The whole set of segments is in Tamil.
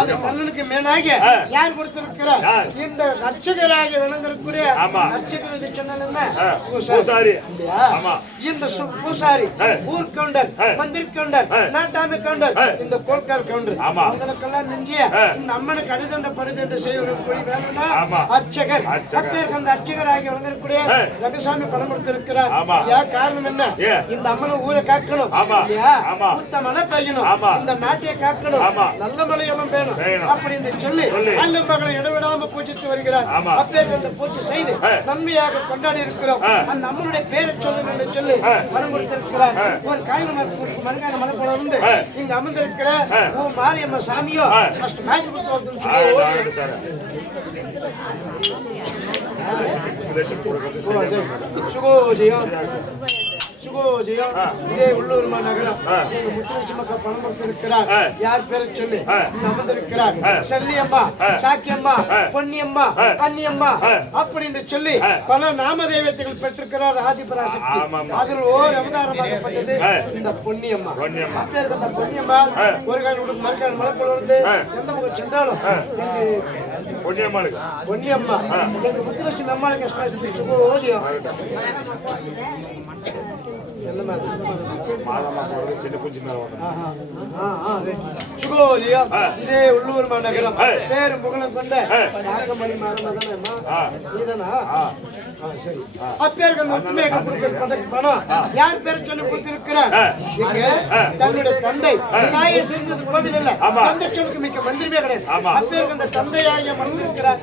அது கண்ணனுக்கு மேலாக யார் கொடுத்திருக்கிறார்? இந்த அர்ச்சகராக விளங்கக்கூடிய அர்ச்சகர் என்று சொன்னா பூசாரி. இந்த பூசாரி, ஊர் கவுண்டர், மந்திரி கவுண்டர், நாட்டாமை கவுண்டர், இந்த கோல்கால் கவுண்டர், அவங்களுக்கெல்லாம் மிஞ்சிய இந்த அம்மனுக்கு அடிதண்ட படுதண்ட செய்யக்கூடிய வேணும்னா அர்ச்சகர். அப்பேருக்கு அந்த அர்ச்சகராக விளங்கக்கூடிய ரங்கசாமி பணம் கொடுத்திருக்கிறார். ஏன் காரணம் என்ன? இந்த அம்மனை ஊரை காக்கணும், சுத்த மழை பெய்யணும், இந்த நாட்டையை காக்கணும், நல்ல மழையெல்லாம் வேணும் அப்படின்னு சொல்லி அல்ல மகளை இடவிடாம பூஜித்து வருகிறார். அப்பேருக்கு அந்த பூஜை செய்து நன்மையாக கொண்டாடி இருக்கிறோம். அந்த அம்மனுடைய பேரை சொல்லுங்க என்று சொல்லி பணம் கொடுத்திருக்கிறார். ஒரு காய்கறி மருங்கான மலைப்பழம் வந்து இங்க அமர்ந்திருக்கிற மாரியம்மா சாமியோ காய்ச்சி கொடுத்து சுகோஜயம் சுகோஜயம். இதே உள்ளூர் நகரம் எங்க முத்துலட்சுமி மக்கள் பணம் கொடுத்திருக்கிறார். யார் பேரை சொல்லி அமர்ந்திருக்கிறார்? செல்லியம்மா, சாக்கியம்மா, பொன்னியம்மா, அன்னியம்மா அப்படின்னு சொல்லி பல நாமதேவத்தைகள் பெற்றிருக்கிறார். ஆதிபராசக்தி அதில் ஓர் அவதாரமாகப்பட்டது இந்த பொன்னியம்மா. அப்பேருக்கு அந்த பொன்னியம்மா ஒரு கால் உடுக்கு மறுக்கால் மலைப்போல வந்து எந்த முகம் சென்றாலும் பொன்னியம்மா எங்க முத்துலட்சுமி அம்மாளுக்கு சுகோஜயம். இதே உள்ளூர் நகரம் பேரும் புகழும் கொண்ட நாகமணி அப்பேருக்கு அந்த ஒற்றுமையாக பணம் யார் பேரை சொல்லி கொடுத்திருக்கிறார்? தன்னுடைய தந்தை தாயை சேர்ந்தது குழந்தை இல்ல, தந்தை சொல்லுக்கு மிக்க மந்திரமே கிடையாது. அப்பேருக்கு அந்த தந்தையாக மறந்திருக்கிறார்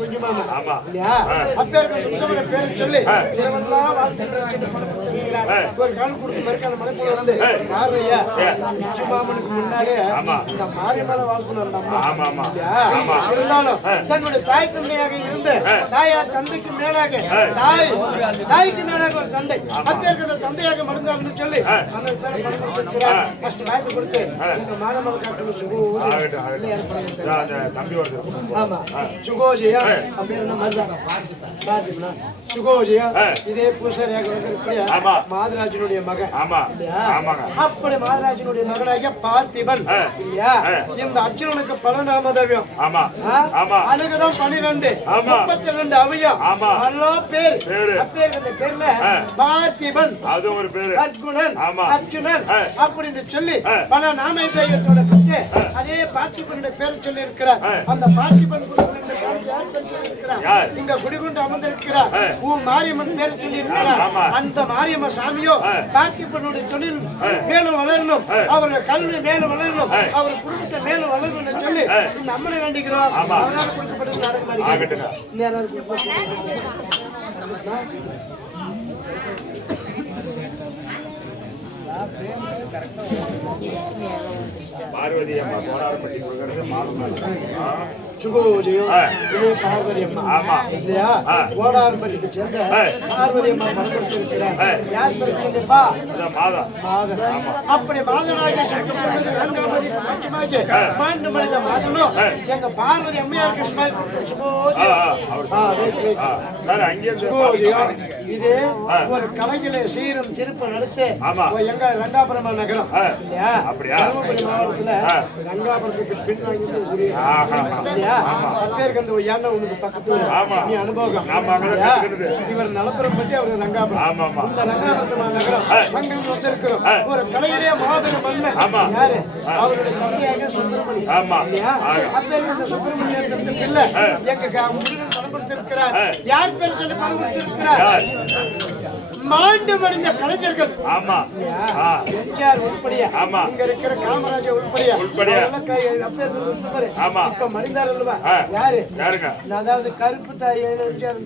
குஞ்சுமாமா இல்லையா? அப்பேருக்கு அந்த உத்தமரை பேரை சொல்லி இரவெல்லாம் வாழ்க்கை ஒரு கால் கொடுத்து மறுக்கான மலைப்போல வந்து மாறையா குஞ்சுமாமனுக்கு முன்னாலே இந்த மாரியம்மனை வாழ்க்கணும் அந்த அம்மா இருந்தாலும் தன்னுடைய தாய் தந்தையாக இருந்து தாயார் தந்தைக்கு மேலாக தாய்க்கு மேலாக ஒரு தந்தை அப்பேருக்கு அந்த தந்தையாக மறந்தாங்கன்னு சொல்லி அந்த பேரை பணம் கொடுத்திருக்கிறார். ஃபர்ஸ்ட் வாய்ப்பு கொடுத்து இந்த மாரியம்மன் காட்டணும் சுகோஜயா சுகோஜயா. இதே பூசாரியாக மாதராஜனுடைய மகன். அப்படி மாதராஜனுடைய மகனாகிய பார்த்திபன் இல்லையா? இந்த அர்ஜுனனுக்கு பல நாமதவியம் அழகுதான் 12 32 அவையம் பல பேர். அப்பேருக்கு அந்த பேர்ல பார்த்திபன், அர்ஜுனன், அர்ஜுனன் அப்படின்னு சொல்லி பல நாமதேவத்தோட பற்றி அதே பார்த்திபனுடைய பேரை சொல்லி இருக்கிறார். அந்த பார்த்திபன் இங்க குடிகொண்டு அமர்ந்திருக்கிறார். மாரியம்மன் பேரை சொல்லி இருக்கிறார். அந்த மாரியம்மன் சாமியோ பார்த்திபனுடைய தொழில் மேலும் வளரணும், அவருடைய கல்வி மேலும் வளரணும், அவர் குடும்பத்தை மேலும் வளரணும் சொல்லி இந்த அம்மனை வேண்டிக்கிறோம். அவரால் கொடுக்கப்பட்டது நாடகம். பார்வதி அம்மா போராடப்பட்டி சுகோஜயம் இதே பார்வதி அம்மா இல்லையா? கோடார்பட்டிக்கு சேர்ந்த பார்வதி அம்மா பரம்பரைக்கிறார். யார் சொல்லிப்பா? மாதன். அப்படி மாதனாக மாண்டு மனித மாதனும் எங்க பார்வதி அம்மையாருக்கு சுகோஜயம். இதே ஒரு கலைஞரை சீரும் சிறப்பு நடத்து எங்க ரங்காபுரம் நகரம் இல்லையா? தருமபுரி மாவட்டத்துல ரங்காபுரத்துக்கு பின்வாங்கி அப்பேருக்கு அந்த எண்ணெய் உனக்கு பக்கத்துல நீ அனுபவம். இவர் நலப்புறம் பற்றி அவர் ரங்காபுரம். இந்த ரங்காபுரம் நகரம் அங்கிருந்து வந்திருக்கிறோம். ஒரு கலையிலே மாபெரும் மன்னன் யாரு? அவருடைய தந்தையாக சுப்பிரமணி இல்லையா? அப்பேருக்கு அந்த சுப்பிரமணியத்திற்கு பிள்ளை எங்க முருகன் பணம் கொடுத்திருக்கிறார். யார் பேர் சொல்லி பணம் கொடுத்திருக்கிறார்? மாண்டு மடிஞ்ச கலைஞர்கள் எம்ஜிஆர் உள்படியா இங்க இருக்கிற காமராஜர் உள்படியா இப்ப மடிந்தார் அல்லவா? யாரு? அதாவது கருப்பு தாய் எம்ஜிஆர்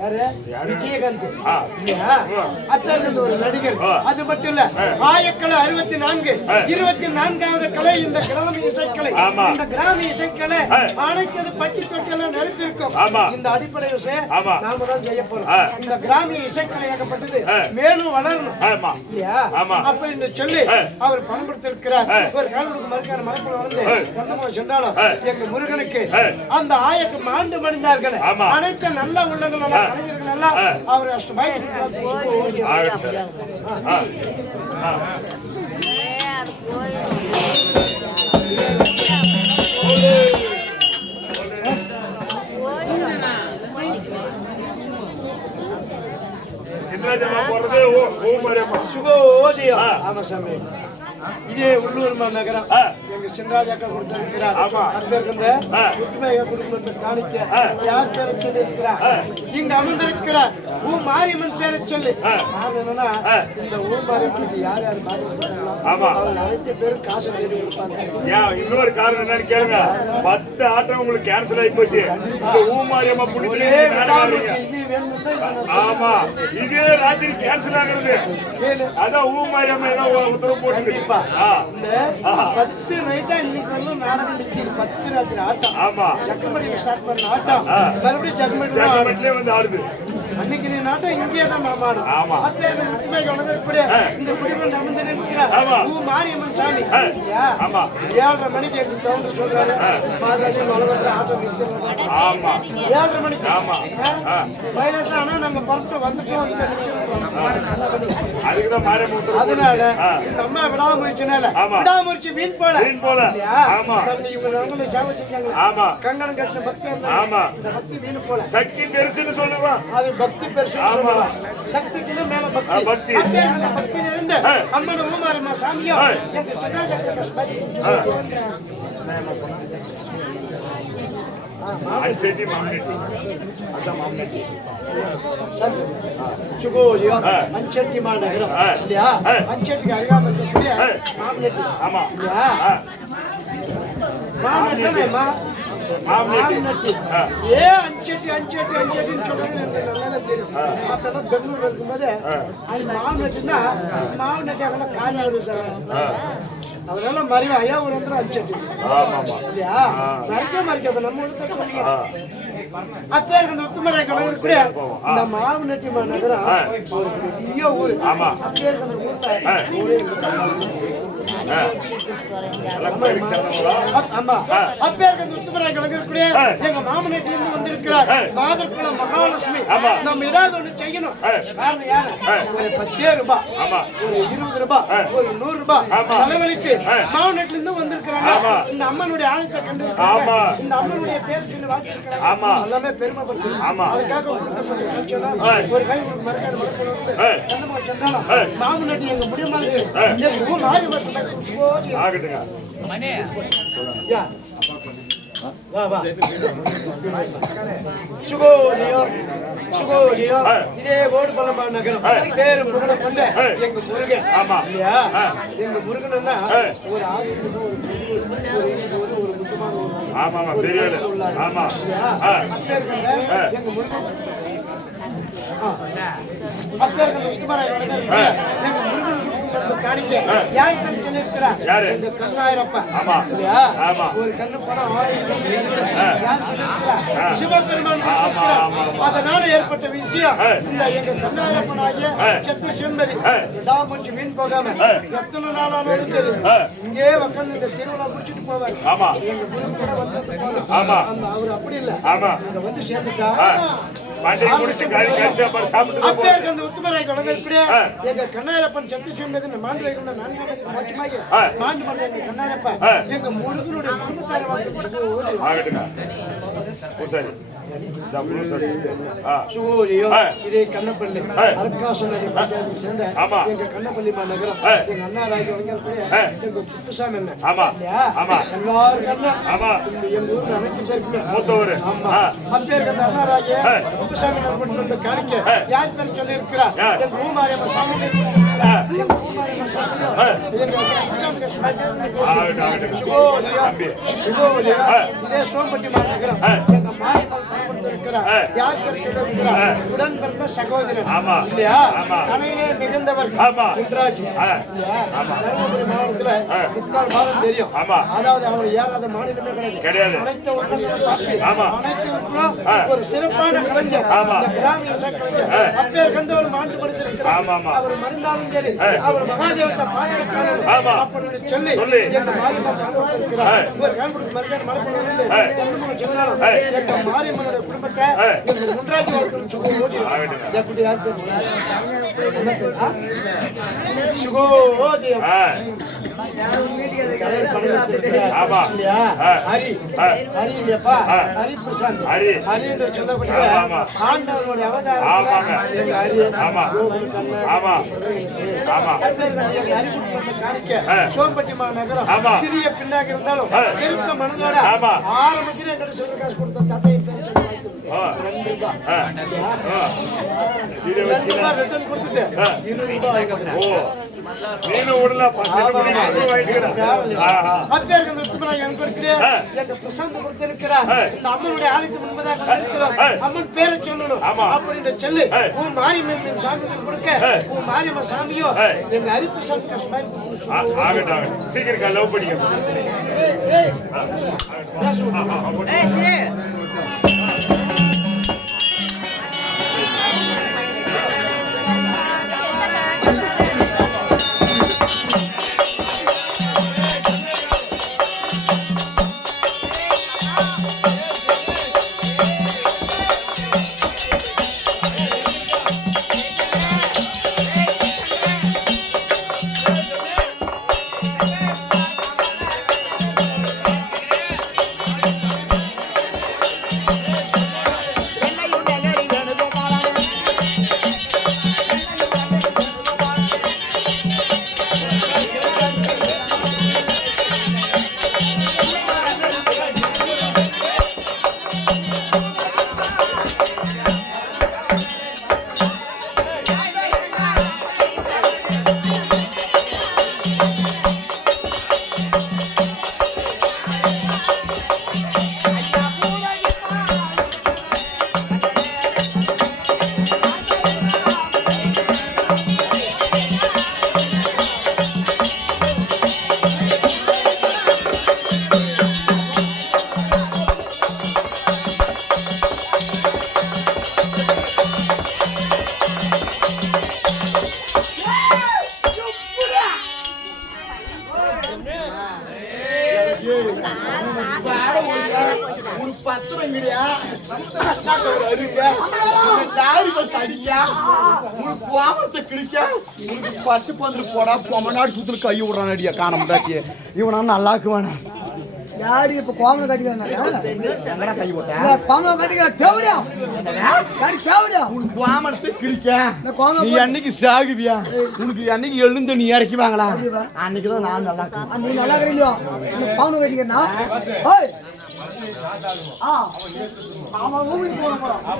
யாரு? விஜயகாந்த் இல்லையா? அத்தகைய ஒரு நடிகர். அது மட்டும் இல்ல, ஆயக்கலை 64 24வது கலை இந்த கிராமிய இசைக்கலை. இந்த கிராமிய இசைக்கலை அனைத்து பட்டி தொட்டியெல்லாம் நிரப்பியிருக்கும். இந்த அடிப்படை விஷயம் நாம தான் செய்ய போறோம். இந்த கிராமிய இசைக்கலையாகப்பட்டது மேலும் வளரணும் இல்லையா? அப்ப இந்த சொல்லி அவர் பண்படுத்திருக்கிறார். ஒரு காலத்துக்கு மறுக்கான மலைப்போல வந்து சொந்தமாக சென்றாலும் எங்க முருகனுக்கு அந்த ஆயக்கு மாண்டு மடிந்தார்கள் அனைத்து நல்ல உள்ளங்கள் எல்லாம் கலைஞர்கள் எல்லாம் அவர் அஷ்டமாய் ஊமாரியம்மா. சுகோஜியம். ஆமா சாமி. இதே உள்ளூர் நகரம் எங்க சின்னராஜாக்கா கொடுத்திருக்கிறார். ஒற்றுமையாக கொடுக்கணும் காணிக்க யார் பேரை சொல்லி இருக்கிறார்? இங்க அமர்ந்திருக்கிறார் மாரியம்மன் பேரை சொல்லி. நான் என்னன்னா இந்த மாரியம்மனுக்கு யார் யார் பாதிக்கிறாங்களோ அனைத்து பேரும் காசு தேடி இருப்பாங்க. இன்னொரு காரணம் என்னன்னு கேளுங்க. 10 ஆட்டம் உங்களுக்கு கேன்சல் ஆகி போச்சு. மாரியம்மா ஆமா இதே ராத்திரி கேன்சல் ஆகுறது. அதான் மாரியம்மா உத்தரவு போட்டு 10 நைட்டா இன்னைக்கு வந்து நாடகம் நிக்குது. 10 ராத்திரி ஆட்டம். ஆமா ஜக்கமடி ஸ்டார்ட் பண்ண ஆட்டம் மறுபடியும் ஜக்கமடிலே வந்து ஆடுது. அன்னைக்கு நீ நாட்டம் இங்கே தான் மாமாடு. ஆமா அப்படியே முக்கியமாக வளர்ந்தக்கூடிய இந்த குடிமன் அமர்ந்து நிற்கிறார். மாரியம்மன் சாமி. ஆமா 7:30 மணிக்கு எங்க கவுண்டர் சொல்றாரு மாதாஜி வளர்ந்த ஆட்டம் நிற்கிறது. ஆமா 7:30 மணிக்கு. ஆமா வைரஸ் ஆனா நாங்க பரப்பு வந்துட்டோம். அதுக்குதான் மாரியம்மன் உத்தரவு. அதனால இந்த அம்மா விடாமுயற்சினால விடாமுயற்சி வீண் போல. ஆமா இவங்க நம்மள சேவை செஞ்சாங்க. ஆமா கங்கணம் கட்டின பக்தர். ஆமா இந்த பக்தி வீண் போல. சக்தி பெருசுன்னு சொல்லுவான். அது பக்தி பெருசுன்னு சொல்லலாம். சக்திக்கு மேல பக்தி. பக்தி அந்த பக்தி நிறைந்த அம்மன் மாரியம்மா சாமியா எங்க சின்னராஜா கஷ்டப்பட்டு அஞ்செட்டி மாமனெட்டி. அதான் மாமனெட்டி. சுகோஜியா அஞ்செட்டி மாநகரம் இல்லையா? அஞ்செட்டிக்கு அருகாமல் இருக்கக்கூடிய மாமனெட்டி. ஆமா இல்லையா? மாமனெட்டிமா மாமனெட்டி. ஏன் அஞ்செட்டி அஞ்செட்டி அஞ்செட்டின்னு சொல்றாங்க எனக்கு நல்லா தெரியும். அப்பெல்லாம் பெங்களூர் இருக்கும்போது அது மாமனெட்டின்னா மாமனெட்டி அதெல்லாம் காலி ஆகுது சார். அதனால மறைவா ஐயா ஒரு வந்து அஞ்செட்டி இல்லையா? மறைக்காத நம்ம ஒருத்தர் சொல்லுங்க. அப்ப அந்த உத்துமரை கலங்கக்கூடிய இந்த மாவனட்டி நகரம் ஒரு பெரிய ஊர். அப்ப அந்த ஊர்ல எங்க மாமனட்டில இருந்து வந்திருக்கிறார் மாதர்குலம் மகாலட்சுமி. நம்ம ஏதாவது ஒண்ணு செய்யணும். காரணம் யாரு? ஒரு 10 ரூபாய், ஒரு 20 ரூபாய், ஒரு 100 ரூபாய் செலவழித்து மாமனட்டில இருந்து வந்திருக்கிறாங்க. இந்த அம்மனுடைய ஆழத்தை கண்டு இந்த அம்மனுடைய பேர் சொல்லி வாங்கியிருக்கிறாங்க. எல்லாமே பெருமைப்படுத்து. அதுக்காக ஒரு கை மாமனட்டி எங்க முடியுமா இதே ஓடுபள்ளமா நகரம் பேரு முருகனை கொண்ட எங்க முருகன். ஆமா இல்லையா? எங்க முருகன் ஒரு ஒரு முக்கியமான எங்க முருகன் அதனால ஏற்பட்ட விஷயம் இந்த எங்க கண்ணாயிரப்பனாகிய சத்து சிவம்பதி விடாமுயற்சி வீண் போகாம எத்தனை நாளானாலும் சரி இங்கே உட்காந்து இந்த திருவிழா முடிச்சுட்டு போவார். எங்க குரு கூட வந்து அவர் அப்படி இல்லை இங்க வந்து சேர்ந்துட்டா எங்க கண்ணாயிரப்பன் சத்து சொன்னது மாண்டு வைகுண்ட 4ஆம் மாண்டு பண்ண எங்க கண்ணாயிரப்பன் எங்க முருகனுடைய இதே கண்ணப்பள்ளி அரக்காசன் சேர்ந்த எங்க கண்ணப்பள்ளி நகரம் எங்க அண்ணாராஜி எங்க குப்புசாமி எல்லாரும் எங்க ஊர்ல அனைத்து பேருக்குமே அப்பேருக்கு அந்த அண்ணாராஜ குப்புசாமி கொண்டு காணிக்க யார் பேர் சொல்லி இருக்கிறார்? எங்க பூமாரியம்ம சாமி இதே சோம்பட்டி மாநகரம் எங்க உடன் பிறந்த சகோதரன் இல்லையா? கலையிலே மிகுந்தவர் தருமபுரி மாவட்டத்துல முக்கால் பாகம் தெரியும். அதாவது அவர் ஏறாத மாநிலமே கிடையாது. அனைத்து ஒரு சிறப்பான கலைஞர், கிராமிய கலைஞர். அப்பேர் கண்டு ஒரு மாண்டு படுத்திருக்கிறார். அவர் மருந்தாலும் சரி அவர் மகாதேவத்தை பாதுகாக்கிறார் அப்படின்னு சொல்லி எங்க மாரியம்மன் பாதுகாத்திருக்கிறார். ஒரு கான்புரம் மருந்தாள் மலைப்பொழுது எங்க மாரியம்மனுடைய குடும்பத்தை எங்க முன்றாட்சி வாழ்க்கை சுகோஜி எப்படி யார் பேர் சுகோஜி ஆமா இல்லையா? ஹரி ஹரி இல்லையாப்பா? ஹரி பிரசாந்த் ஹரி என்று சொல்லக்கூடிய ஆண்டவனுடைய அவதாரம் ஆமாங்க. எங்க ஹரி. ஆமா ஆமா ஆமா சோம்பட்டி நகரம் ஆமா. சிறிய பின்னாக இருந்தாலும் பெருத்த மனதோட ஆமா. ஆரம்பத்திலே எங்கிட்ட சொல்ல காசு கொடுத்த தந்தை இதை வச்சுக்கலாம். ரிட்டர்ன் கொடுத்துட்டு ₹20 ஓ நீனு விடல பசங்க அப்பேருக்கு அந்த உத்தமராய் எனக்கு இருக்கிறேன். எங்க பிரசாந்த் கொடுத்திருக்கிறார். இந்த அம்மனுடைய ஆலயத்துக்கு முன்பதாக இருக்கிறோம். அம்மன் பேரை சொல்லணும் அப்படின்னு சொல்லி உன் மாரியம்மன் சாமி கொடுக்க உன் மாரியம்மன் சாமியோ எங்க ஹரிபிரசாந்த் சீக்கிரம் லவ் பண்ணிக்க பத்து பந்து போடா பொம்மநாடு சுத்துல கை விடுறான் அடியா காண முடியாது இவனா நல்லா இருக்குவானா யாரு இப்ப கோமலை கட்டிக்கிறாங்க கை போட்டா கோமலை கட்டிக்கிற தேவடியா தேவடியா உனக்கு கோமலத்தை கிழிக்க நீ அன்னைக்கு சாகுவியா உனக்கு அன்னைக்கு எழுந்து நீ இறக்கிவாங்களா அன்னைக்குதான் நான் நல்லா இருக்கேன் நீ நல்லா இருக்கீங்களோ கோமலை கட்டிக்கிறா ஆமா ஊருக்கு போறோம்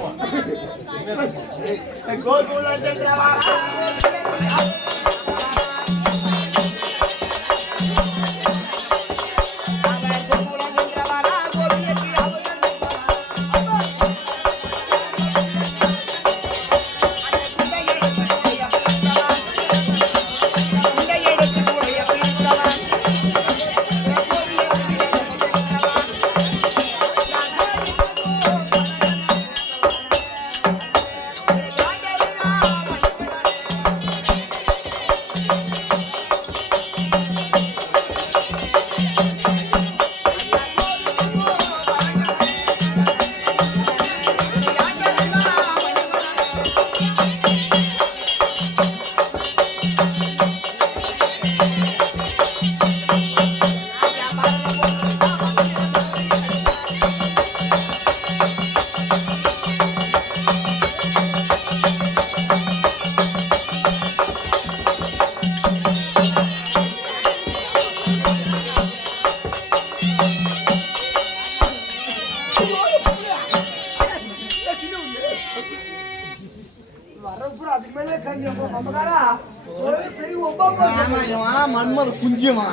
மன்மத குஞ்சியமா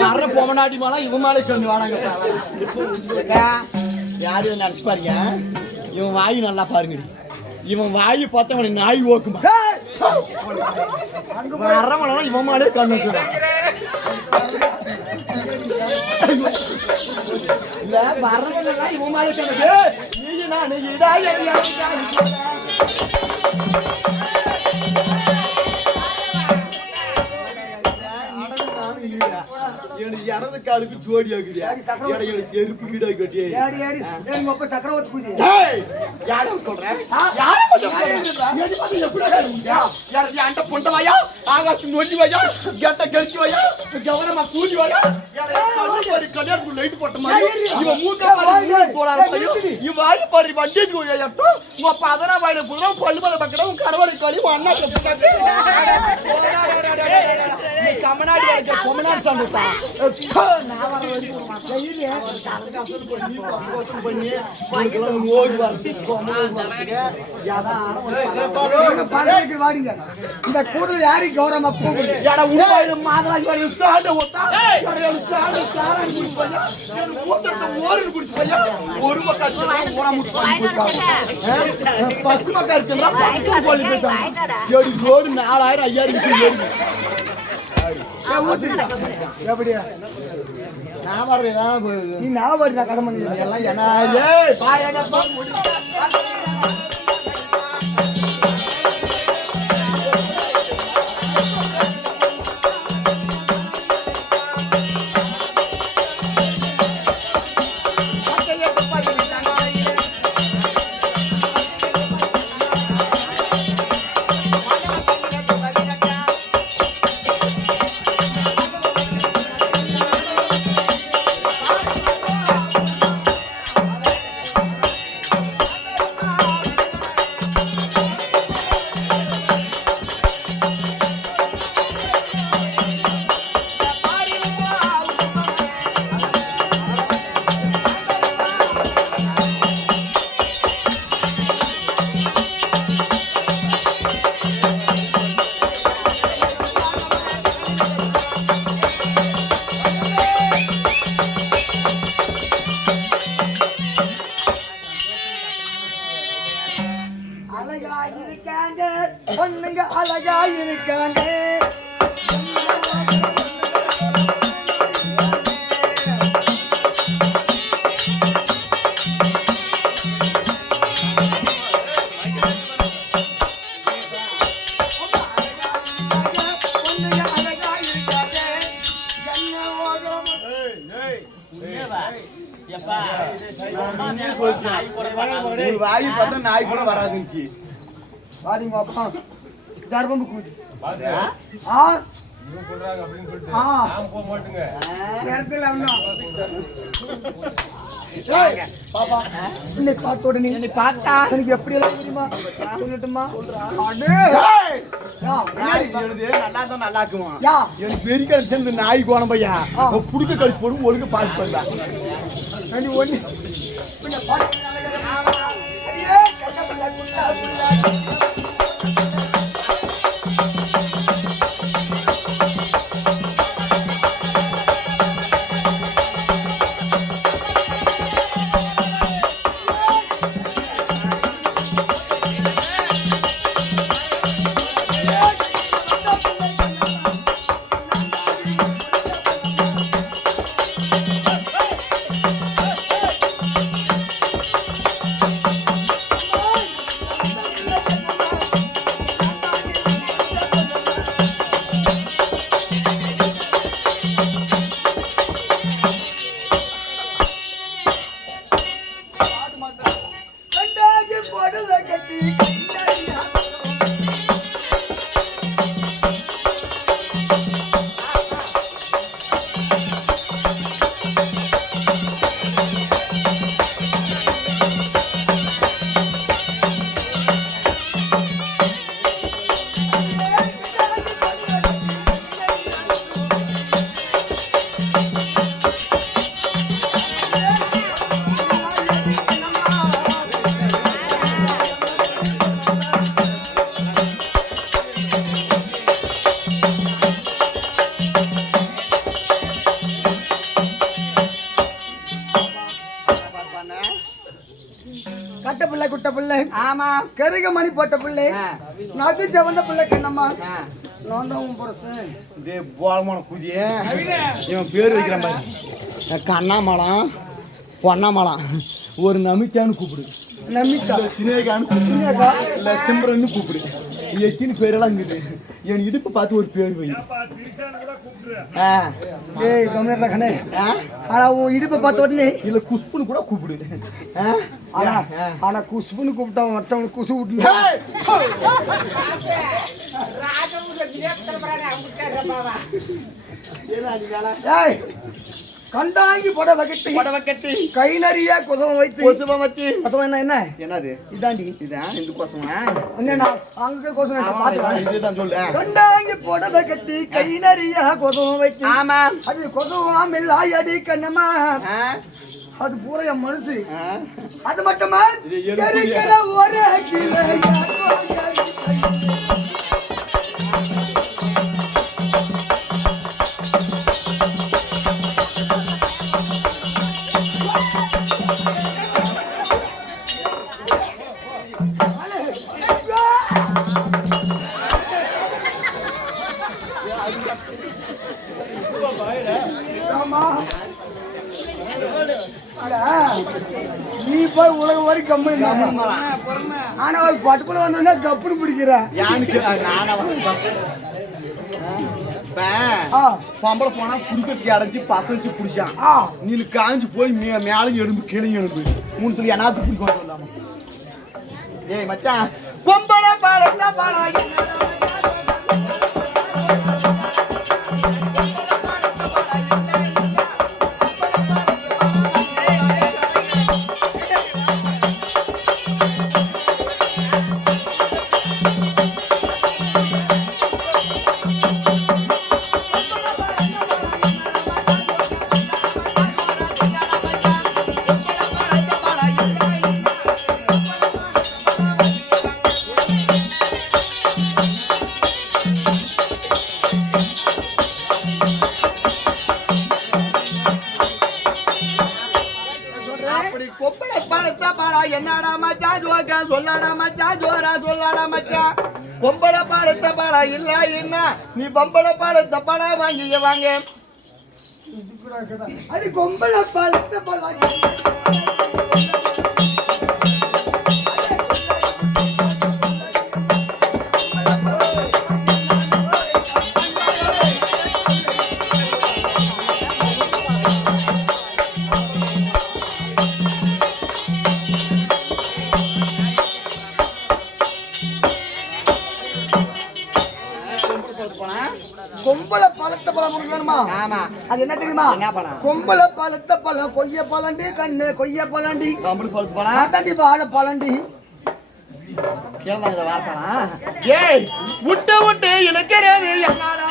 வர்ற பொமநாட்டி மேல இவன் மேலே கண்டு வாடாங்க யாரு நினைச்சு பாருங்க இவன் வாயு நல்லா பாருங்க இவன் வாயு பார்த்தா அவனை நாய் ஓக்குமா வர்றவனா இவன் மேலே கண்ணு இல்ல வர்றவனா இவன் மேலே கண்ணு நீங்க நான் இடது காலுக்கு ஜோடி ஆகுது செருப்பு வீடா கட்டி ஏடி ஏடி எங்க அப்பா சக்கரவர்த்தி பூஜை யாரும் சொல்றேன் அந்த பொண்டவாயா ஆகாசம் நோண்டி வாயா கேட்ட கழிச்சு வாயா கவனமா கூடி வாயா கல்யாணத்துக்கு லைட் போட்ட மாதிரி இவன் மூட்டை இவன் வாய் பாரு வண்டிக்கு உங்க பதனா வாயில புதுரா பல்லு மேல பக்கடா உன் கரவாடி காலி அண்ணா கமனாடி கொமனாடி சண்டை நான் வர பண்ணி நோய் வருது வாடிங்க இந்த கூடல யாரையும் கௌரவமா கூப்பிடுது ஒரு ரோடு 4000 5000 எப்படியா நான் வர்றேன் நீ நான் வரேன் கதை பண்ணி எல்லாம் என்ன அழகா இருக்காங்க பொண்ணுங்க அழகா இருக்காங்க வாயு பார்த்தா நாய் கூட வராதுன்னு வாடிங்க அப்பா தர்பம்பு கூதி பாப்பா இன்னைக்கு பார்த்த உடனே பார்த்தா எனக்கு எப்படி எல்லாம் தெரியுமா சொல்லட்டுமா நல்லா இருக்குமா எனக்கு பெரிய கழிச்சு நாய் கோணம் பையா புடிக்க கழிச்சு போடும் ஒழுங்கு பாஸ் பண்ணலாம் ஒண்ணு கட்ட பிள்ளை குட்ட பிள்ளை ஆமா கருக மணி போட்ட பிள்ளை நகு ஜவந்த பிள்ளை கண்ணம்மா நான் தான் உன் புருஷன் இதே போலமான குதிய இவன் பேர் வைக்கிறான் பாரு கண்ணாமலம் பொன்னாமலம் ஒரு நமிக்கான்னு கூப்பிடு நமிக்கா சினேகான்னு இல்ல சிம்ரன்னு கூப்பிடு எத்தின்னு பேரெல்லாம் இருக்குது என் இடுப்பு பார்த்து ஒரு பேர் வை ஏய் கம்மியா கண்ணே ஆனா உன் இடுப்பை பார்த்த உடனே இல்ல குஷ்புன்னு கூட கூப்பிடு. ஆனா குஷ்புன்னு கூப்பிட்டா மற்றவங்க குசு விட்டு கண்டாங்கி புடவை கட்டி கை நிறைய கொசவம் வைத்து கொசவம் என்ன என்னது இதாண்டி இதான் இந்த கோசமா என்னண்ணா அங்க கொசவம் இதுதான் சொல்லு. கண்டாங்கி புடவை கட்டி கை நிறைய கொசவம் வைத்து ஆமா அது கொசவம் இல்ல அடி கண்ணம்மா அது பூரா என் மனசு அது மட்டுமா இருக்கிற ஒரு கிளை நீ போய் உலகம் வரைக்கும் கம்பெனி ஆனா ஒரு பட்டுக்குள்ள வந்தோன்னா கப்புனு பிடிக்கிற பொம்பளை போனா புடிக்கிறதுக்கு அடைஞ்சு பசஞ்சு புடிச்சான். நீ காஞ்சு போய் மேலும் எலும்பு கீழே எலும்பு 3 துளி என்னாத்து பிடிக்கும். ஏய் மச்சான் பொம்பளை பாடா பாடா என்னடா மச்சான் ஜோக்கா சொல்லாடா மச்சான் ஜோரா சொல்லாடா மச்சான் பொம்பளை பாடத்த பாடா இல்ல என்ன நீ பொம்பளை பாடத்த பாடா வாங்கிய வாங்க அது கொம்பளை பாடத்த பாடா கொம்பளை பழத்த பழம் கொடுக்கணுமா? ஆமா அது என்ன தெரியுமா? என்ன பழம்? கொம்பளை பழத்த பழம் கொய்ய பழண்டி கண்ணு கொய்ய பழண்டி கம்பளி பழத்து பழம் அதாண்டி வாழை பழண்டி கேளா இத வார்த்தனா ஏய் விட்டு விட்டு இழுக்கிறது என்னடா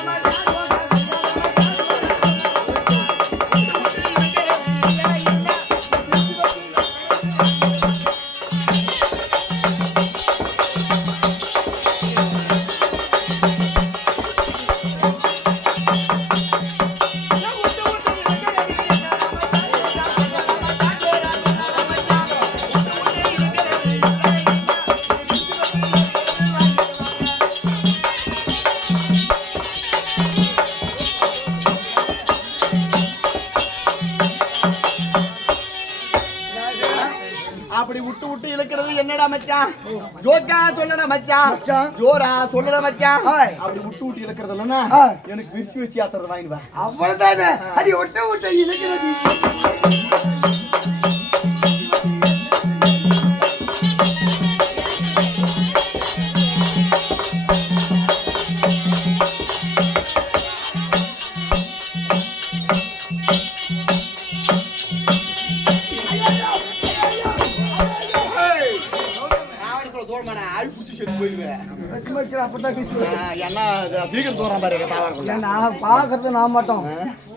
அப்படி விட்டு விட்டு இழுக்கிறது என்னடா மச்சான் ஜோக்கா சொல்லடா மச்சான் ஜோரா சொல்லடா மச்சான் அப்படி விட்டு விட்டு இழுக்கிறது இல்லன்னா எனக்கு விரிசி வச்சு ஆத்துறது வாங்கிடுவா அவ்வளவுதானே அது விட்டு விட்டு இழுக்கிறது பாக்குறது நான் மட்டும்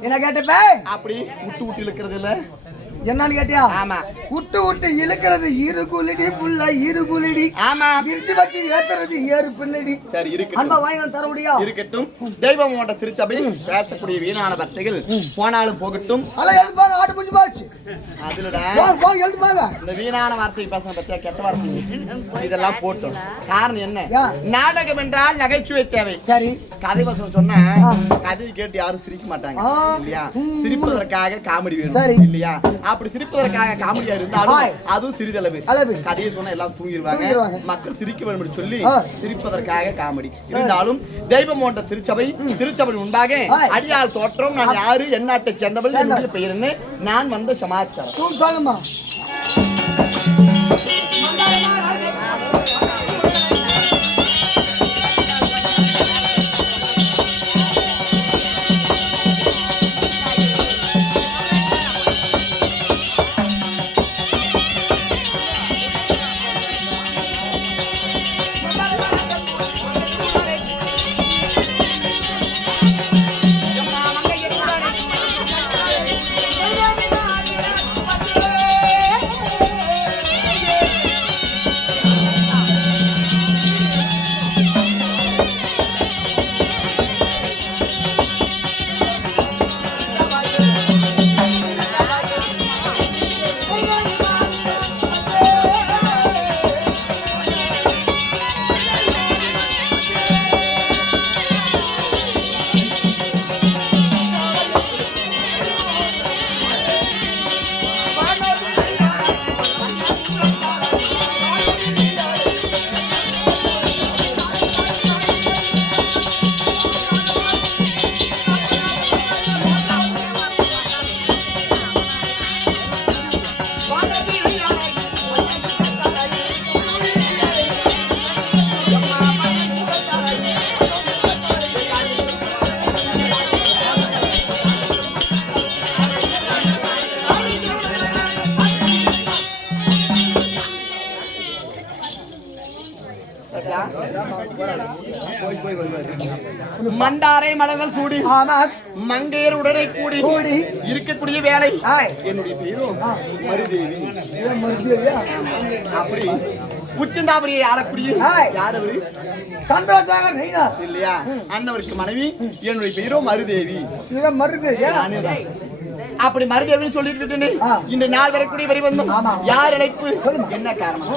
என்ன கேட்டப்ப அப்படி விட்டு விட்டு இழுக்கிறது இல்ல என்னன்னு கேட்டியா? ஆமா விட்டு விட்டு இழுக்கிறது ஈரு குளிடி புள்ள ஈரு குளிடி ஆமா விரிச்சு வச்சு ஏத்துறது ஏறு பிள்ளடி. சரி இருக்கு அன்பா வாங்கி தர முடியா? இருக்கட்டும். தெய்வம் ஓட்ட திருச்சபை பேசக்கூடிய வீணான வார்த்தைகள் போனாலும் போகட்டும். அல எழுப்பாங்க ஆட்டு புடிச்சு பாச்சு அதுலடா போ எழுந்து பாருங்க. இந்த வீணான வார்த்தை பேச பத்தியா, கெட்ட வார்த்தை இதெல்லாம் போட்டோம். காரணம் என்ன? நாடகம் என்றால் நகைச்சுவை தேவை. சரி, கதை வசனம் சொன்னா கதையை கேட்டு யாரும் சிரிக்க மாட்டாங்க இல்லையா? சிரிப்பதற்காக காமெடி வேணும் இல்லையா? அப்படி சிரிப்பதற்காக காமெடியா இருந்தாலும் அதுவும் சிறிதளவு. கதையை சொன்னா எல்லாம் தூங்கிடுவாங்க. மக்கள் சிரிக்க வேண்டும் சொல்லி சிரிப்பதற்காக காமெடி இருந்தாலும் தெய்வம் போன்ற திருச்சபை உண்டாக அடியால் தோற்றம். நான் யாரு, எந்நாட்டை சேர்ந்தவள், என்னுடைய பெயர் என்ன, நான் வந்த சமாச்சாரம் சொல்லுமா. மந்தாரை மலர்கள் சூடி மங்கையர் உடனே கூடி இருக்கக்கூடிய வேலை. என்னுடைய பேரும் மருதேவி. அப்படி உச்சந்தாபுரியை ஆளக்கூடிய யார் அவரு? சந்திரசேகர் இல்லையா? அண்ணவருக்கு மனைவி. என்னுடைய பேரும் மருதேவி. அப்படி மருதேவின்னு சொல்லிட்டு இருக்கேனே, இந்த நாள் வரக்கூடிய வரி வந்தோம். யார் அழைப்பு, என்ன காரணம்?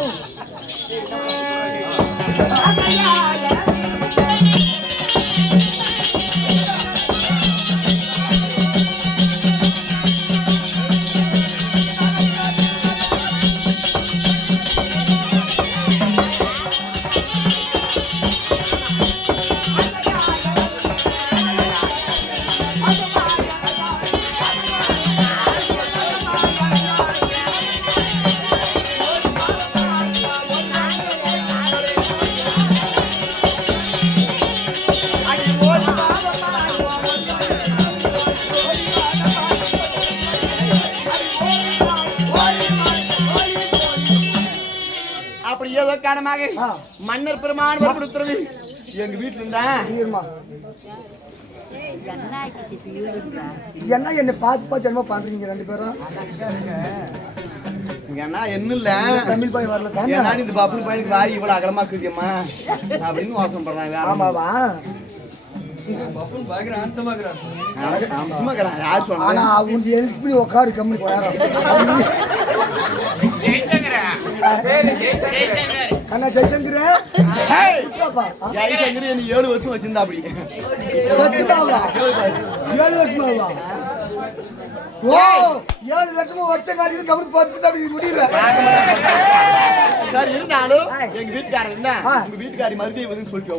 மன்னர் பெருமான் உத்தரவு எங்க வீட்டுல இருந்தா என்ன என்ன பார்த்து என்ன பண்றீங்க ரெண்டு பேரும்? என்ன இல்ல தமிழ் பையன் வரல, இந்த பப்பு பையனுக்கு வாய் இவ்வளவு அகலமா இருக்குமா அப்படின்னு வாசம் பண்றாங்க. ஆமாவா? ஆனா அவங்க எழுப்பி உட்காரு கம்மி அண்ணா ஜெயசங்கர் 7 வருஷம் வச்சிருந்தா அப்படி 7 வருஷமாவா? ஓ 7 வருஷமா வச்ச காட்டி கம்மி போட்டு அப்படி முடியல. சார் இருந்தாலும் எங்க வீட்டுக்காரர் என்ன உங்க வீட்டுக்காரி மறுபடியும் வந்து சொல்லிட்டு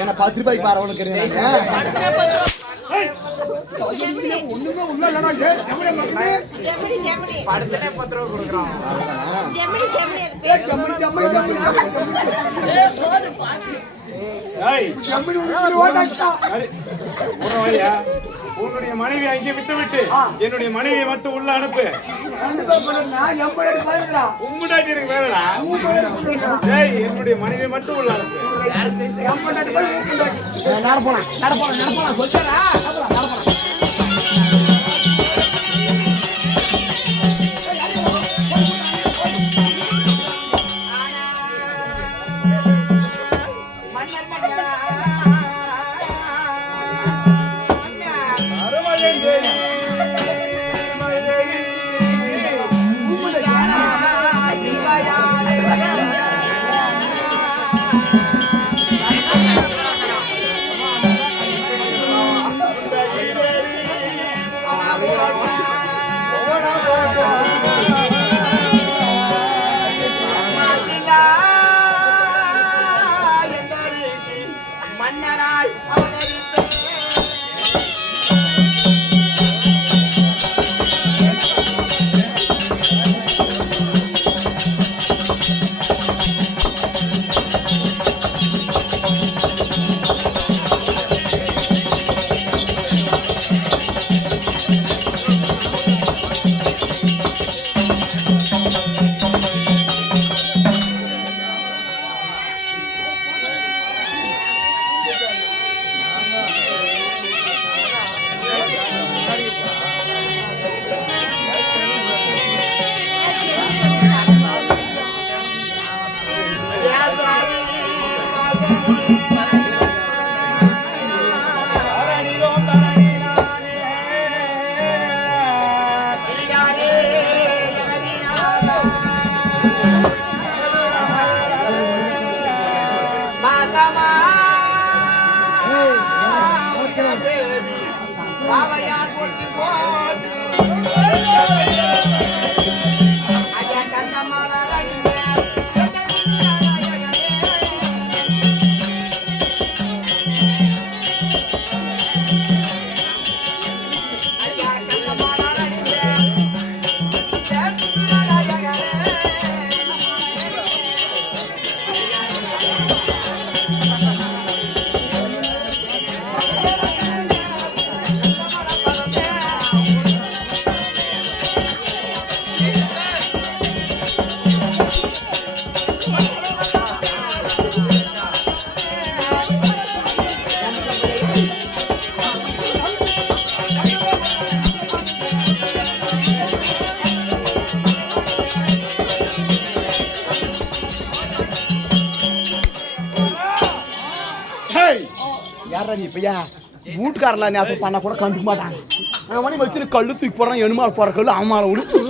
என்ன 10 ரூபாய்க்கு பாரு உனக்கு உன்னுடைய மனைவி அங்கே விட்டு விட்டு என்னுடைய மனைவியை மட்டும் உள்ள அனுப்பு. உம்முடாட்டி எனக்கு வேறடா. என்னுடைய மனைவியை மட்டும் உள்ள அனுப்பு. நடப்பலாம் சொல்லிட்டாரா வீட்டுக்காரல நேசம் பண்ணா கூட கண்டுக்க மாட்டாங்க. நான் மணி வச்சு கல்லு தூக்கி போடுறான், எனுமால் போற கல்லு அம்மாவை உடுப்பு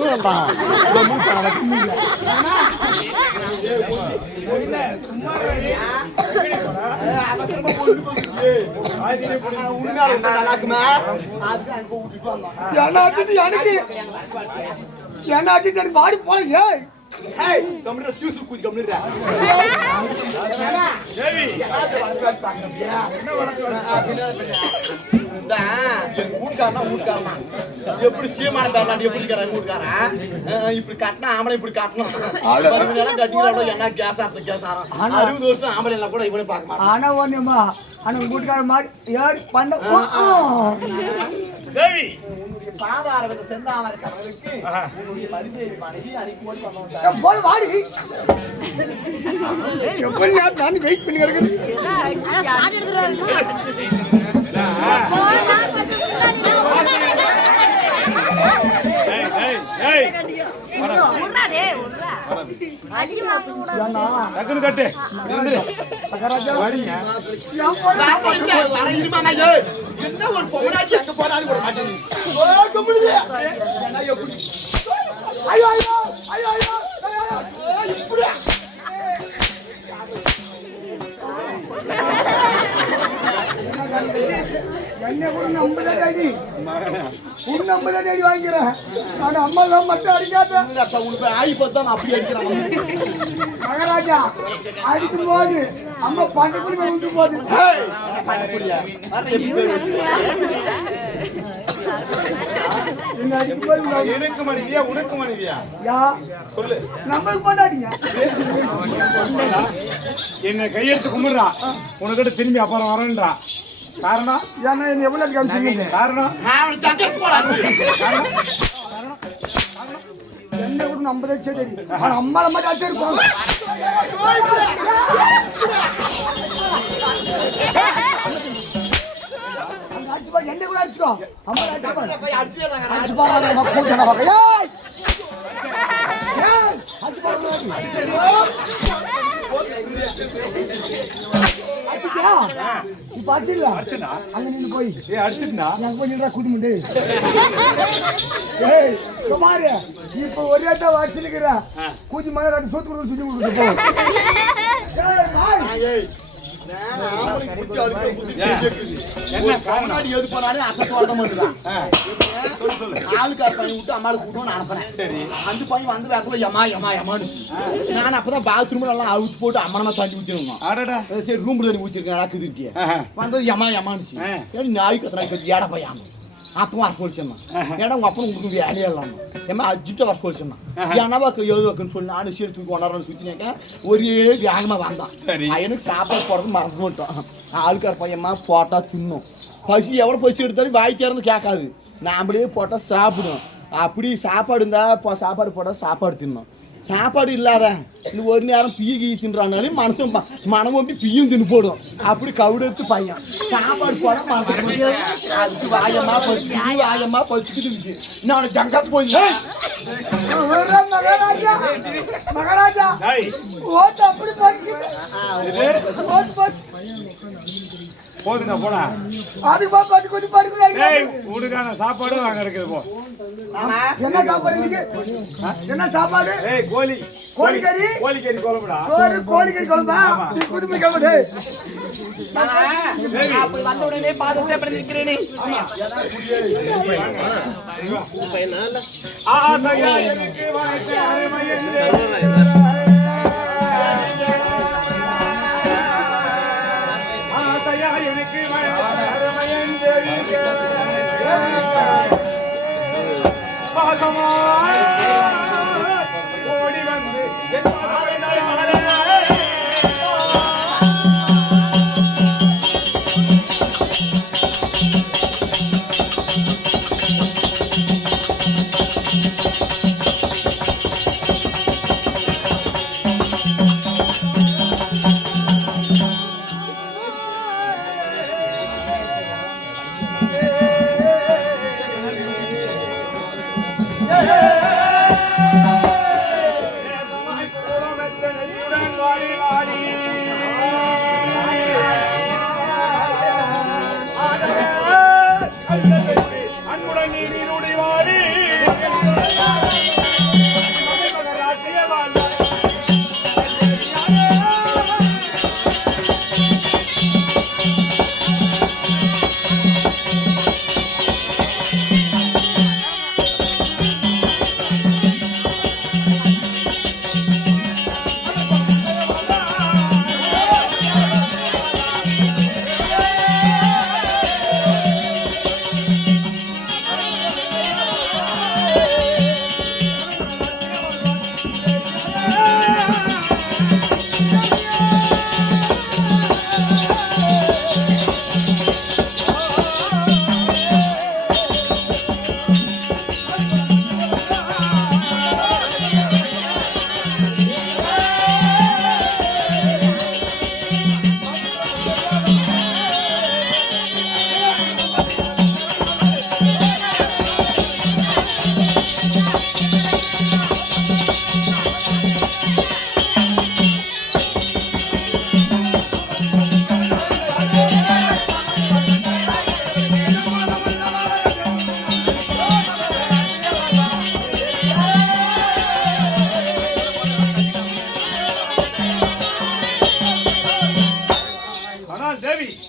எனக்கு வாடி போல. எப்படி சீமான எப்படி இப்படி கட்டினா ஆம்பளை இப்படி கட்டணும் கட்டி என்ன கேஸ் கேஸ் 60 வருஷம் ஆம்பளை எல்லாம் கூட இவனே பார்க்க மாட்டான். ஆனா ஒண்ணுமா ஆனா வீட்டுக்கார மாதிரி ஏறி பண்ண தேவி சாதாரண செந்தாமரை கணவருக்கு உன்னுடைய மருந்தேவி மனைவி அன்னைக்கு ஓடி வந்தோம் சார். போய் வாடி எப்படி நான் வெயிட் பண்ணி கிடக்குது. என்ன ஒரு பொங்கலாட்டி அங்க போனாலும் கூட மாட்டேன். ஐயோ ஐயோ ஐயோ ஐயோ என்ன கூட நம்பதான் டாடி உன் நம்பதான் டாடி வாங்கிக்கிறேன். நான் அம்மா எல்லாம் மட்டும் அடிக்காத உனக்கு ஆகி பார்த்தா நான் அப்படி அடிக்கிறேன். மகாராஜா அடிக்கும் போது அம்மா பண்டுக்குடி வந்து போகுது. எனக்கு மனைவியா உனக்கு மனைவியா சொல்லு. நம்மளுக்கு பண்ணாதீங்க. என்ன கையெழுத்து கும்பிடுறா, உனக்கிட்ட திரும்பி அப்புறம் வரேன்றா. காரணம் ஏன்னா என்ன எவ்வளவு காமிச்சீங்க? காரணம் நான் அவனை தங்கச்சி போடாது. என்ன என்ன கூட நம்ம தான் சரி ஆனா அம்மால மாதிரி அடிச்சிருக்கோம் என்ன கூட அடிச்சுக்கோ அம்மா அடிச்சுப்பா இப்ப அடிச்சிடல அங்க நின்று போய் அடிச்சுட்டா நான் போய் நின்றா கூட்டு முண்டு ஏய் குமாரு இப்ப ஒரே தான் அடிச்சிருக்கிறேன் கூதி மழை ரெண்டு சோத்து கொடுத்து சுத்தி கொடுத்து ஆளுக்கார பையன் விட்டு அம்மாளுக்கு கூட்டம் அனுப்புறேன் சரி அந்த பையன் வந்து வேத்துல யமா யமா யமான்னு நான் அப்பதான் பாத்ரூம் எல்லாம் அவுத்து போட்டு அம்மனமா தண்ணி ஊற்றிருந்தோம் சரி ரூம்ல தண்ணி ஊற்றிருக்கேன் நடக்குது இருக்கே வந்தது யமா யமான்னு நாய் கத்துறா இப்ப ஏட பையன் அப்பவும் வர சொல்லிச்சேம்மா ஏன்னா உங்க அப்பா உங்களுக்கு வேலையே இல்லாம ஏமா அர்ஜென்ட்டா வர சொல்லிச்சேம்மா ஏன்னாவா எழுது வைக்கன்னு சொல்லி நானும் சரி தூக்கி கொண்டாடுறேன்னு சுற்றினாக்கா ஒரே வேகமா வந்தான் எனக்கு சாப்பாடு போடுறது மறந்து விட்டோம் ஆளுக்கார பையம்மா போட்டா தின்னும் பசி எவ்வளோ பசி எடுத்தாலும் வாய் திறந்து கேட்காது நாமளே போட்டால் சாப்பிடும் அப்படி சாப்பாடு இருந்தா சாப்பாடு போட்டால் சாப்பாடு தின்னும் சாப்பாடு இல்லாத இந்த ஒரு நேரம் பீ தின்றானாலே மனசும் மனம் வந்து பீயும் தின்னு போடும் அப்படி கவுடு எடுத்து பையன் சாப்பாடு போட அதுக்கு வாயமா பச்சுக்கிட்டு நான் ஜங்காத்து போயிருந்தேன் மகாராஜா ஓட்டு அப்படி போதுங்க போடா அதுக்கு பாட்டு கொஞ்சம் பாடுங்க உனக்கான சாப்பாடு வாங்க இருக்குது போ என்ன சாப்பாடு என்ன சாப்பாடு கோழி கோழிக்கறி குழம்புடா கோழிக்கறி குழம்பா புதுமை குழம்பு அப்படி வந்த உடனே பாதத்தை அப்புறம் நிற்கிறேனே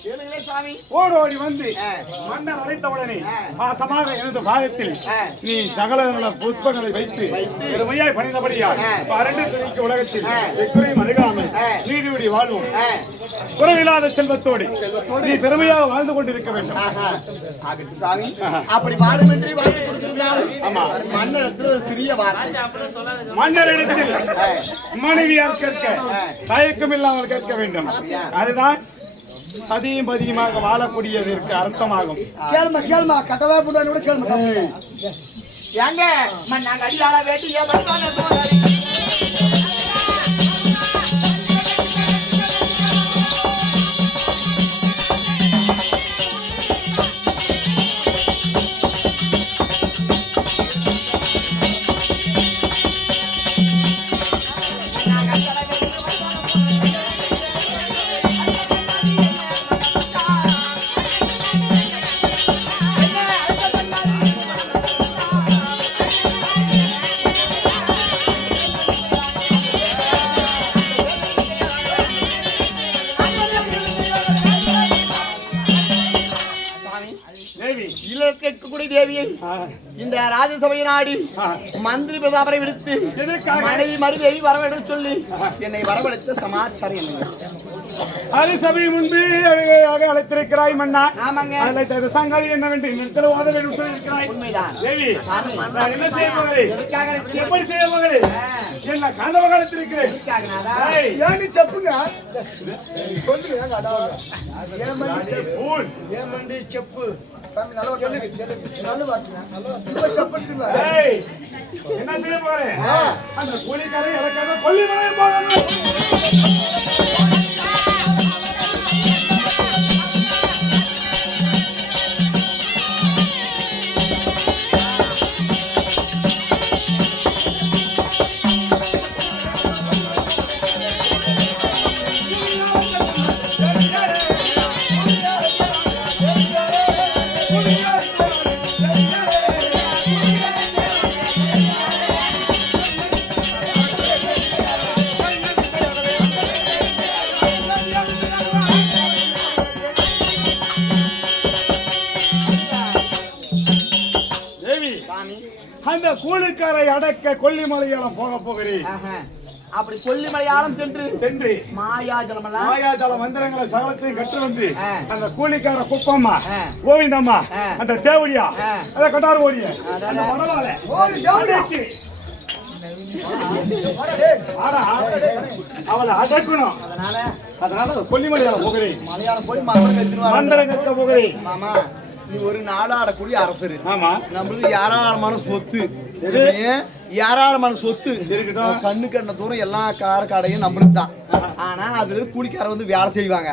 ஓடி வந்து ஓடோடி வந்து மன்னர் அழைத்தவுடனே பாசமாக எனது பாதத்தில் நீ சகல புஷ்பங்களை வைத்து பெருமையாய் பணிந்தபடியால் அரண்டு துணிக்கு உலகத்தில் எக்குறையும் அணுகாமல் நீடுபடி வாழ்வோம் குறைவில்லாத செல்வத்தோடு நீ பெருமையாக வாழ்ந்து கொண்டிருக்க வேண்டும். சாமி அப்படி வாழும் என்று வாழ்த்து கொடுத்திருந்தாலும் மன்னரிடத்தில் சிறிய வார்த்தை மன்னரிடத்தில் மனைவியார் கேட்க தயக்கம் இல்லாமல் கேட்க வேண்டும். அதுதான் அதிகம் அதிகமாக வாழக்கூடியதற்கு அர்த்தமாகும். கேளுமா கட்டவா கூட கேளுமா ஏங்க நாங்க அடியாள வேட்டிய வருவாங்க சோதரி இந்த ராஜசபை நாடி மந்திரி பிரதாபரை விடுத்து மனைவி மருதேவி வர வேண்டும் சொல்லி என்னை வரவழைத்த சமாச்சாரம் என்ன ராஜசபை முன்பு அழைத்திருக்கிறாய் மன்னா. ஆமாங்க. அதில் சங்காளி என்னவென்று நிறுத்தல வாத வேண்டும் சொல்லியிருக்கிறாய். உண்மைதான் தேவி, நான் என்ன செய்ய போகிறேன்? எப்படி செய்ய போகிறேன்? என்ன கனவு காலத்திருக்கிறேன்? ஏன்னு செப்புங்க செப்பு என்ன செய்ய போறேன்? அந்த கூலிக்காரை எனக்காக கொல்லிமலை போகணும். அந்த கூலிக்காரை அடக்க கொல்லிமலையாளம் போக போகிறேன். அப்படி கொல்லிமலையாளம் சென்று மாயாஜலம் மாயாஜல மந்திரங்களை சகலத்தையும் கற்று வந்து அந்த கூலிக்கார குப்பம்மா கோவிந்தம்மா அந்த தேவடியா அத கட்டார் ஓடிய அந்த மணவாள அவளை அடக்கணும். அதனால கொல்லிமலையாளம் போகிறேன். மலையாளம் போய் மந்திரம் கற்க போகிறேன். மாமா நீ ஒரு நாடாடக்கூடிய அரசரு. ஆமா, நம்மளுக்கு ஏராளமான சொத்து ஏராளமான சொத்து இருக்கட்டும். கண்ணு கண்ண தூரம் எல்லா கடையும் நம்மளுக்கு தான். ஆனா அதுல கூலிக்கார வந்து வேலை செய்வாங்க.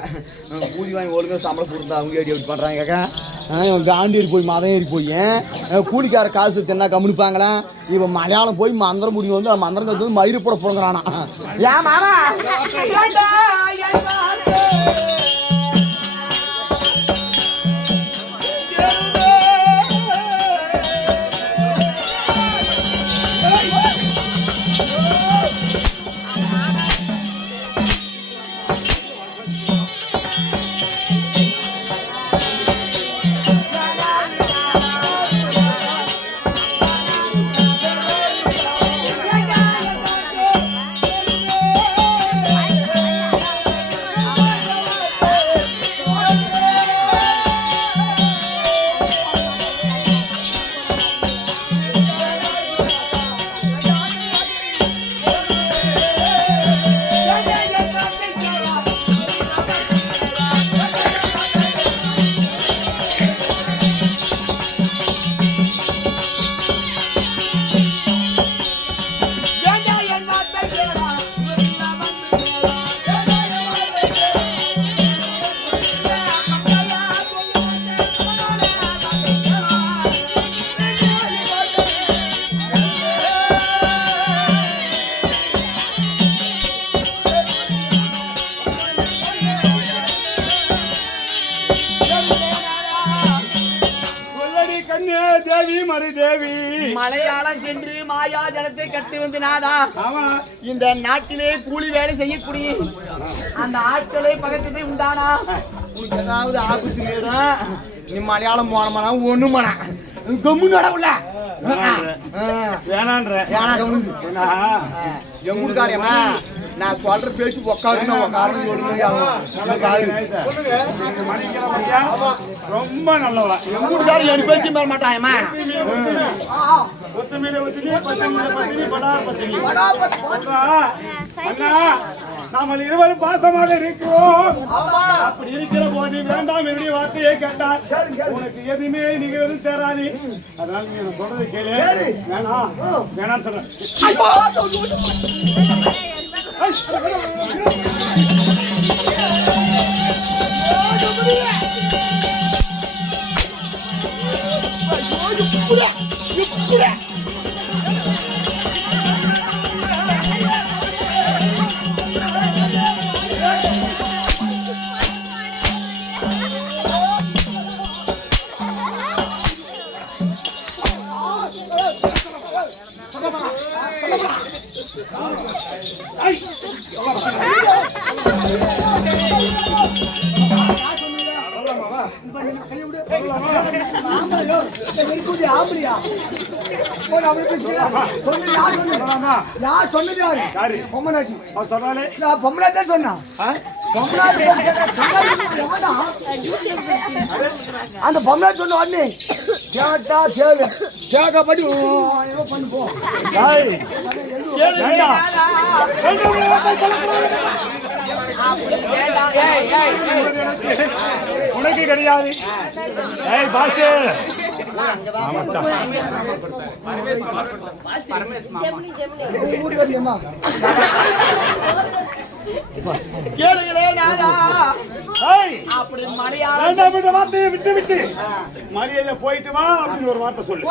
கூலி வாங்கி ஒழுங்கா சம்பளம் கொடுத்தா அவங்க ஏடி எப்படி பண்றாங்க. காண்டி ஏறி போய் மதம் ஏறி போய் கூலிக்கார காசு தின்னா கம்முனிப்பாங்களா. இவன் மலையாளம் போய் மந்திரம் முடிவு வந்து மந்திரம் கற்று வந்து மயிறு போட போங்கிறானா. ஏன் மாமா மலையாளம் சென்று மாயா ஜலத்தை கட்டி வந்து நாதா இந்த நாட்டிலே கூலி வேலை செய்யக்கூடிய அந்த ஆட்களை பக்கத்ததை உண்டானா உனக்கு ஏதாவது ஆபத்து நேரா நீ மலையாளம் போனமானா ஒண்ணுமானா கம்முன்னு உள்ள வேணான்ற எங்குடுக்காரியம்மா நான் சொல்ற பேசி உக்காருன்னா உக்காருன்னு ரொம்ப நல்லவா. எங்குடுக்காரி என் பேசி மேல மாட்டாயம்மா. நாம இருவரும் பாசமாக இருக்கிறோம். அப்படி இருக்கிற போது வேண்டாம் என்னுடைய வார்த்தையை கேட்டால் உனக்கு எதுவுமே நீங்க எதுவும் தராது. அதனால நீங்க சொல்றது கேளு. வேணாம் வேணாம்னு சொல்றேன். அந்த பொம்மை சொன்ன உடனே கேட்டா கேளு கேட்கப்படி பண்ணு போ. உனக்கு கிடையாது. பாசு வார்த்தையை விட்டு விட்டு மரியாதை போயிட்டு வா அப்படின்னு ஒரு வார்த்தை சொல்லு.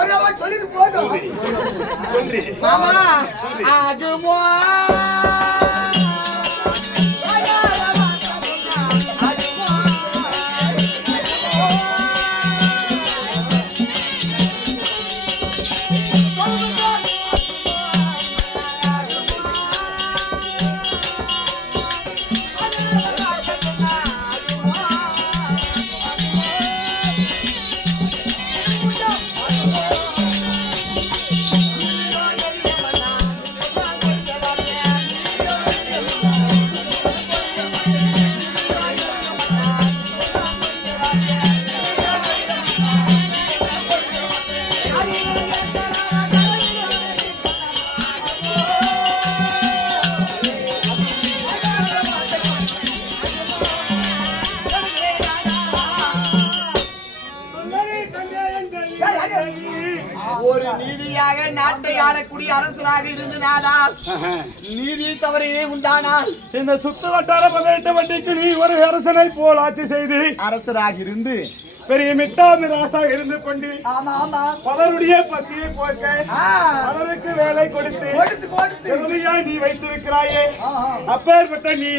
ஒரு நீதியாக நாட்டை ஆளக்கூடிய அரசராக இருந்தனாதால் நீதி தவறியே உண்டானால் இந்த சுத்து வட்டார 18 வண்டிக்கு நீ ஒரு அரசனை போல் ஆட்சி செய்து அரசராக இருந்து பெரிய மிட்டாமிராசாக இருந்து கொண்டு பலருடைய பசியை போக்க பலருக்கு வேலை கொடுத்து நீ வைத்திருக்கிறாயே. அப்பேற்பட்ட நீ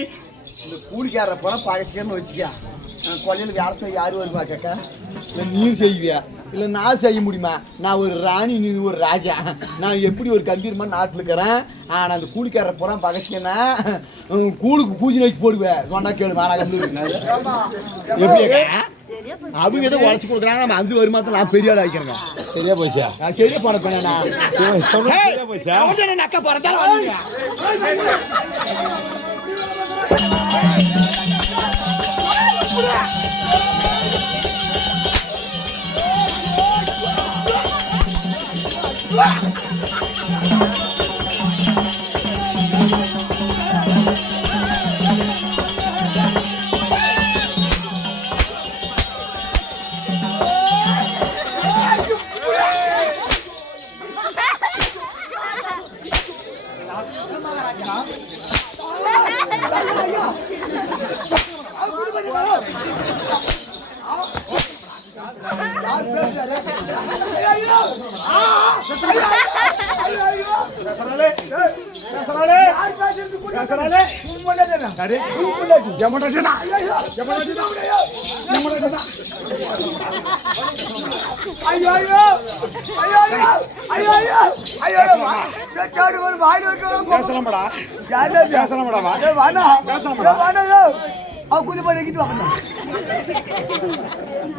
இந்த கூலிக்கார போன பகசிக்கன்னு வச்சுக்க கொள்ளையில் வேலை செய்ய யாரு வருமா கேட்க? இல்லை நீ செய்வியா இல்லை நான் செய்ய முடியுமா? நான் ஒரு ராணி, நீ ஒரு ராஜா. நான் எப்படி ஒரு கம்பீரமா நாட்டில் இருக்கிறேன். ஆனால் அந்த கூலிக்கார போன பகசிக்கன்னா கூழுக்கு பூஜை நோக்கி போடுவேன். சொன்னா கேளு வாடகை எப்படி அவங்க ஏதோ உழைச்சி கொடுக்குறாங்க. நம்ம அந்த வருமானத்தை நான் பெரிய ஆள் ஆகிக்கிறேங்க. சரியா போச்சா? சரியா போன பண்ணா அக்கா போறதால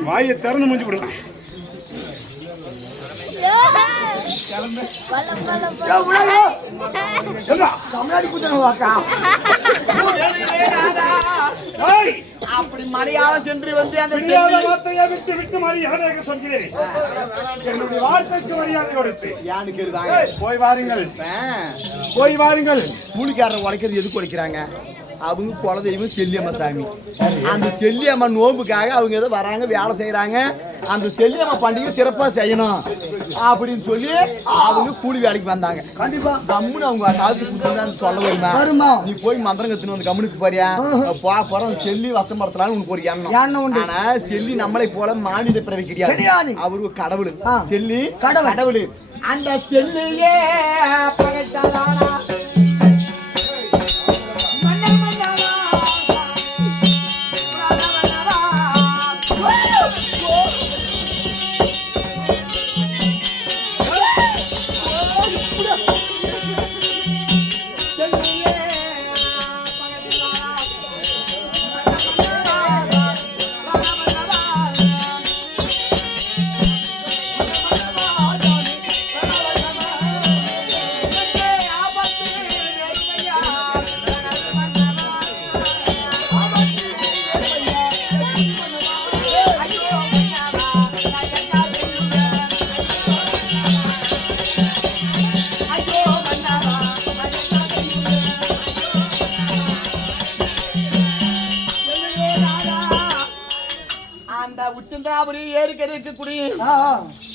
வாயை திறந்து முடிஞ்சு விடுங்க. அப்படி மலையாளம் சென்று வந்து அந்த வார்த்தையை விட்டு விட்டு மரியாதையாக சொல்கிறேன். என்னுடைய வார்த்தைக்கு மரியாதை கொடுத்து போய் வாருங்கள், போய் வாருங்கள். கூலிக்காரர் உடைக்கிறது எதுக்கு உடைக்கிறாங்க? அவங்க குலதெய்வம் செல்லியம்மா சாமி. அந்த செல்லியம்மா நோம்புக்காக அவங்க ஏதோ வராங்க, வேலை செய்யறாங்க. அந்த செல்லியம்மா பண்டிகை சிறப்பா செய்யணும் அப்படின்னு சொல்லி அவங்க கூலி வேலைக்கு வந்தாங்க. கண்டிப்பா கம்முன்னு அவங்க காலத்து கொடுத்து சொல்ல வருமா, நீ போய் மந்திரம் கத்துன்னு வந்து கம்முனுக்கு போறியா போறோம் செல்லி வசப்படுத்தலான்னு உனக்கு ஒரு எண்ணம் உண்டு. ஆனா செல்லி நம்மளை போல மாநில பிறவி கிடையாது. அவரு கடவுள். செல்லி கடவுள். அந்த செல்லியே பகைத்தாளானா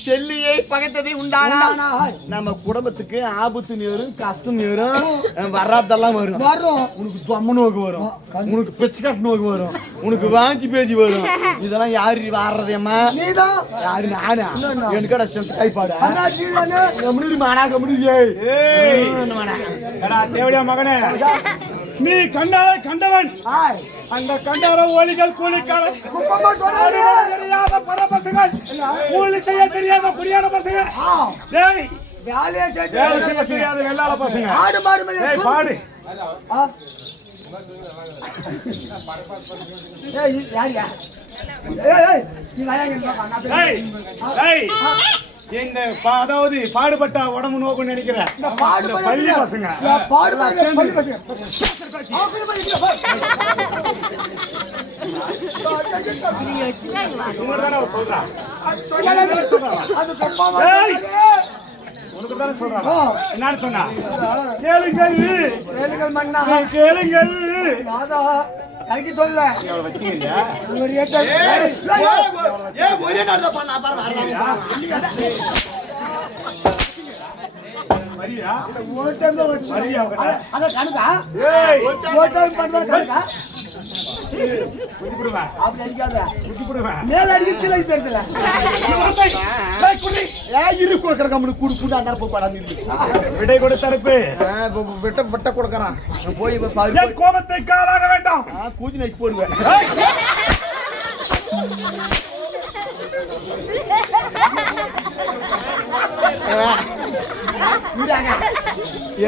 செல்லியை பகைத்ததை உண்டானா நம்ம குடும்பத்துக்கு ஆபத்து நேரும், கஷ்டம் நேரும், வராதெல்லாம் வரும். உனக்கு தொம்ம நோக்கு வரும், உனக்கு பிச்சை கட்டு நோக்கு வரும், உனக்கு வாஞ்சி பேஜி வரும். இதெல்லாம் யாரு வாடுறதேம்மா? யாரு? நானா? எனக்கடா சென்று கைப்பாடு தேவடியா மகனே, நீ கண்டால கண்டவன். அந்த கண்டார ஒலிகள் கூலிக்கால தெரியாத பரபசங்கள், கூலி செய்ய தெரியாத புரியாத பசங்க, வேலையை செய்ய தெரியாத வெள்ளாள பசங்க. பாடு என்ன அதாவது பாடுபட்டா உடம்பு நோக்குன்னு நினைக்கிறேன். பள்ளி பசங்க என்னன்னு சொன்னா, கேளுங்கள் மன்னா கேளுங்கள். சொல்ல மேல அடிக்கல தெரியல விடை கொடுத்தரப்பு விட்ட கொடுக்கறான். போய் கோபத்தை காலாக வேண்டாம், கூதி நைக்கு போடுவேன்.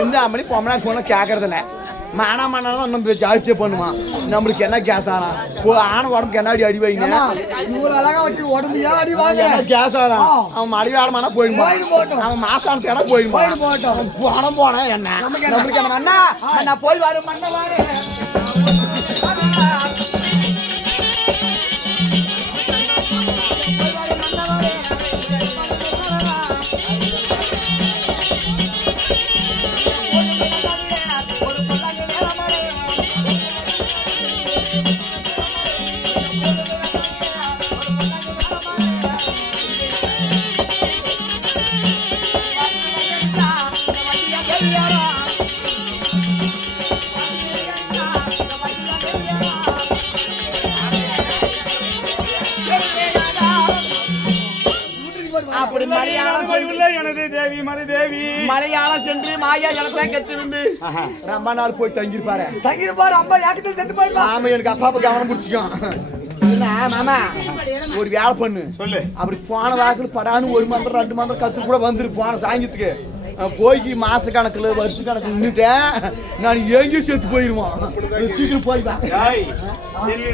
எந்த அம்மனி பொம்மனா சொன்ன கேட்கறதில்ல. மானா மானாலும் நம்ம ஜாஸ்தியா பண்ணுவான். நம்மளுக்கு என்ன கேஸ் ஆனா ஆன உடம்புக்கு என்ன அடி வைங்க, உடம்பு அடி வாங்க கேஸ் ஆனா அவன் மடிவாடமானா போயிடுவான். அவன் மாசான தேட போயிடுவான். பணம் போனா என்ன நம்மளுக்கு என்ன மண்ணா நான் போய் வரும் மண்ண வாரு. மலையாளம் சென்று மாயா ஜலத்தை கட்டிருந்து ரொம்ப நாள் போய் தங்கிருப்பாரு. அம்மா யாக்கத்தில் செத்து போயிருப்பா. ஆமா, எனக்கு அப்பா கவனம் பிடிச்சிக்கும். மாமா ஒரு வேலை பண்ணு சொல்லு. அப்படி போன வாக்குல படான்னு ஒரு மந்திரம் 2 மந்திரம் கத்து கூட வந்துரு. போன சாயத்துக்கு போய் மாச கணக்குல வருஷ கணக்குல நின்றுட்டேன். நான் எங்கேயும் செத்து போயிருவோம். சீக்கிரம் போய்தான்.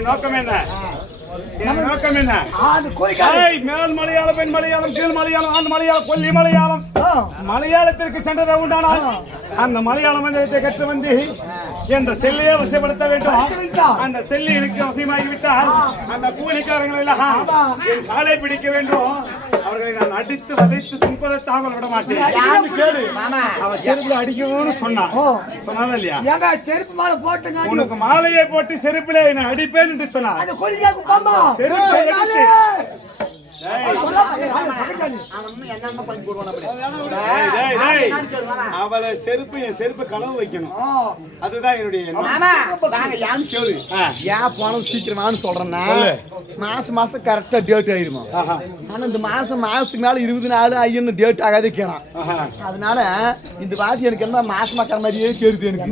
நோக்கம் என்ன? நோக்கம் என்ன? அது கோழிக்காரி ஏய், மேல் மலையாளம், பெண் மலையாளம், கீழ் மலையாளம், ஆண் மலையாளம், கொல்லி மலையாளம். மலையாளத்திற்கு சென்றதை உண்டானால் அந்த மலையாள மந்திரத்தை கற்று வந்து இந்த செல்லையே வசப்படுத்த வேண்டும். அந்த செல்லி எனக்கு வசமாகி விட்டால் அந்த கூலிக்காரங்களை எல்லாம் என் காலை பிடிக்க வேண்டும். அவர்களை நான் அடித்து வதைத்து துன்புறத்தாமல் விட மாட்டேன். அவன் செருப்புல அடிக்கணும்னு சொன்னான். சொன்னாலும் இல்லையா? ஏங்க செருப்பு மாலை போட்டுங்க. உனக்கு மாலையை போட்டு செருப்பிலே நான் அடிப்பேன் என்று சொன்னான். அந்த கோழிக்காக்கு பாமா செருப்பை எடுத்து அவளை செருப்பு என் செருப்பு களவு வைக்கணும். அதுதான் என்னுடைய ஏன் போனோம் சீக்கிரமானு சொல்றேன்னா மாசம் கரெக்டா டேட் ஆயிருமா. ஆனா இந்த மாசத்துக்கு மேல 20 நாள் ஐயன்னு டேட் ஆகாதே கேளாம். அதனால இந்த வாட்டி எனக்கு என்ன மாசமா கர மாதிரியே கேடுது எனக்கு.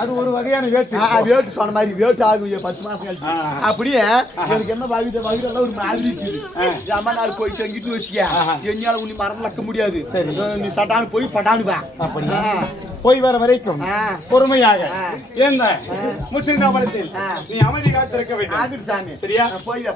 அது ஒரு வகையான வேட்டு. வேட்டு சொன்ன மாதிரி வேட்டு ஆகும் 10 மாசம் கழிச்சு. அப்படியே எனக்கு என்ன வகுதெல்லாம் ஒரு மாதிரி இருக்குது. ஜாமா நாள் போய் செஞ்சுட்டு வச்சுக்க என்னால உன்னை மறக்க முடியாது. நீ சட்டானு போய் பட்டானு வா. அப்படியா போய் வர வரைக்கும் பொறுமையாக ஏந்த முச்சிந்தாபலத்தில் நீ அமைதி காத்திருக்க வேண்டும். சாமி சரியா? போய்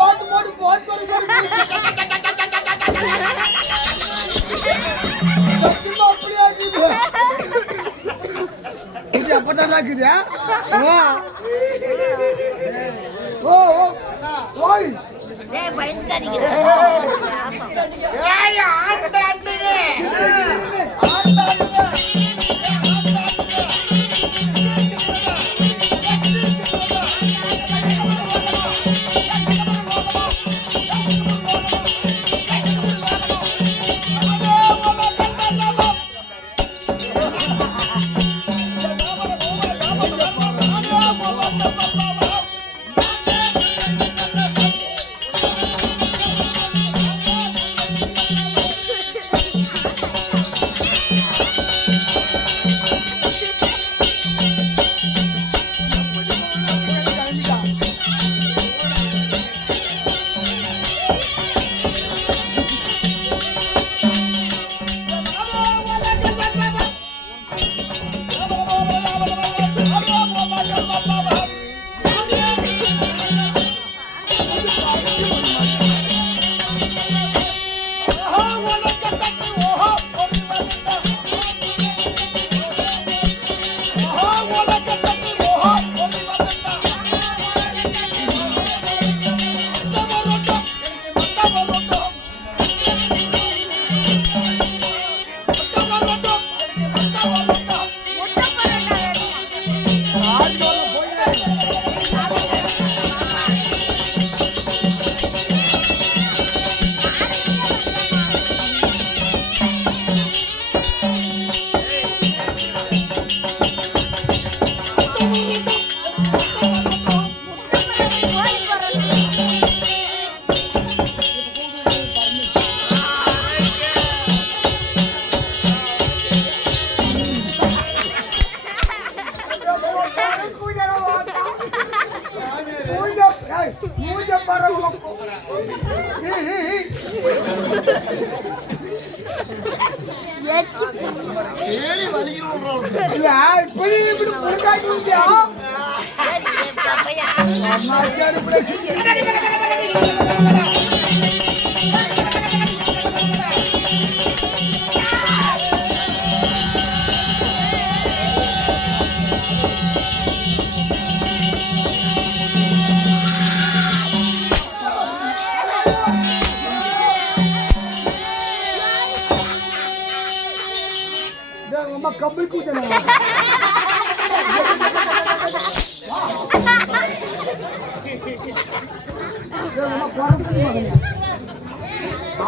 ஓட்டு போட்டு போட்டு இருக்குது ஓ ஓ ஓய் ஏய் பயந்துடாதீங்க ஏய் ஆடுடா அண்டனே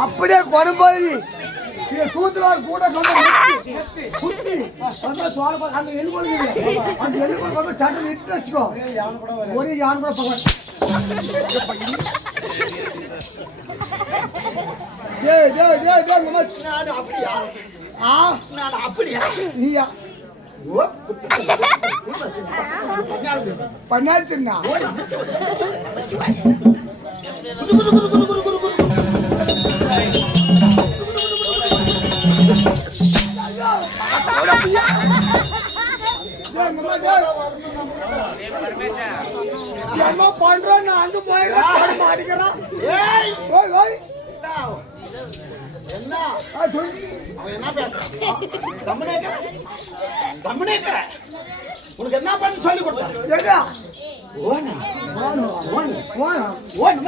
அப்படியே கொடம்போது சூத்திரவார் கூட குத்தி அந்த எலும்பு அந்த எலும்பு சட்டம் இட்டு வச்சுக்கோ ஒரு யான் கூட போக அப்படியா பண்ணாச்சுன்னா என்ன பண்றோம் நான் அங்க போயிடுறேன் மாட்டிக்கிறேன் என்ன அவன் என்ன பேசுறான் உனக்கு என்ன பண்ணு சொல்லி கொடுத்தான் ஓனா ஓனா ஓனா ஓனா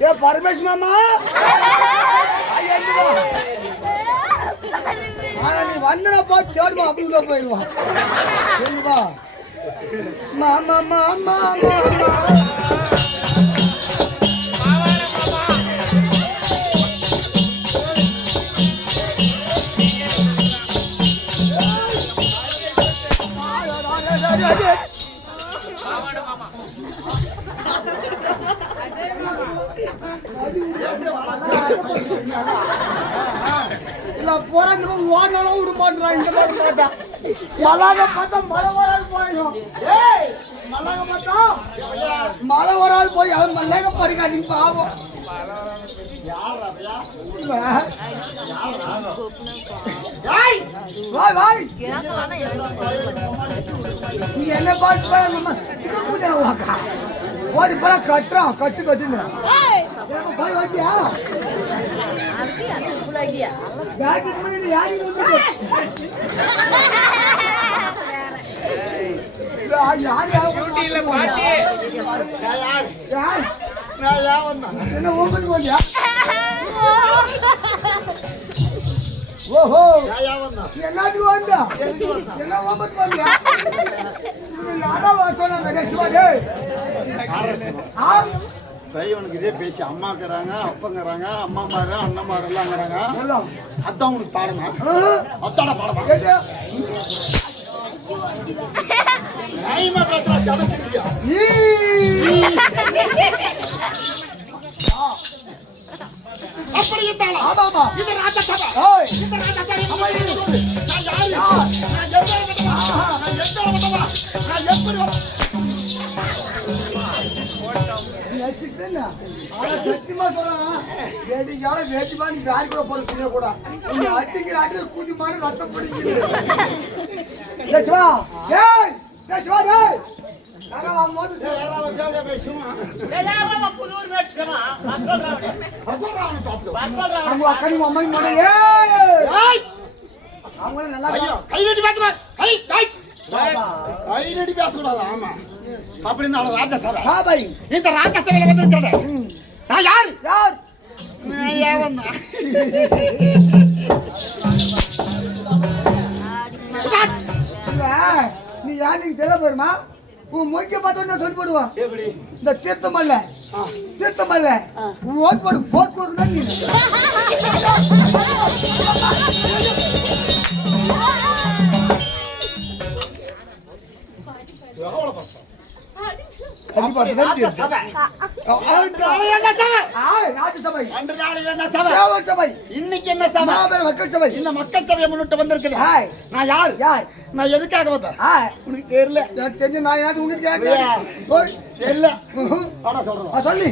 ஏ பரமேஷ் மாமா ஆனா நீ வந்தனப்பா தேடுமா அப்படி உள்ள போயிடுவான் சொல்லுவா மாமா மாமா மாமா போறாங்க ஓடனாலும் விட மாட்டான் இந்த மாதிரி பார்த்தா மலாக பார்த்தா மழை வராது போயிடும் மலாக பார்த்தா மழை வராது போய் அவன் மல்லாக பறிக்காட்டி பாவம் நீ என்ன பார்த்து ஓடி போல கட்டுறான் கட்டு கட்டுன்னு போய் வச்சியா யாருக்கு முன்னாடி யாருக்கு வந்து என்ன ஓம்பது போலியா ஓஹோ என்னத்துக்கு வந்தா என்ன ஓம்பது போலியா யாரா சொன்னாங்க பையனுக்கு இதே பேச்சு அம்மாக்குறாங்க அப்பங்கிறாங்க அம்மாமாரு அண்ணமாரு எல்லாம்ங்கிறாங்க அதான் உனக்கு பாடமா அத்தான பாடமா அப்படி இருந்தாலும் இந்த ராஜசபா இந்த ராஜசபா சத்தியமா சொல்றான் வேட்டி மாதிரி யாரு கூட போற செய்ய கூட அடிக்கிற அடி கூதி மாதிரி ரத்தம் பிடிக்குது கையடி பேசக்கூடாது ஆமா அப்படின்னு ராஜசபை இந்த ராஜசபையில வந்து நான் யார் யார் நீ யார் நீங்க தெரிய போருமா உன் மொய்க்க பார்த்தோன்னா சொல்லி போடுவான் இந்த தீர்த்தமல்ல ஓட்டு போடு போத்து போடுறா நீ இன்னைக்கு என்ன சபை மக்கள் சபை இந்த மக்கள் சபையை முன்னிட்டு வந்திருக்குது நான் யார் யார் நான் எதுக்காக வந்தேன் உனக்கு தெரியல தெரிஞ்சு நான் ஏதாவது உங்களுக்கு தெரியல சொல்றேன் சொல்லி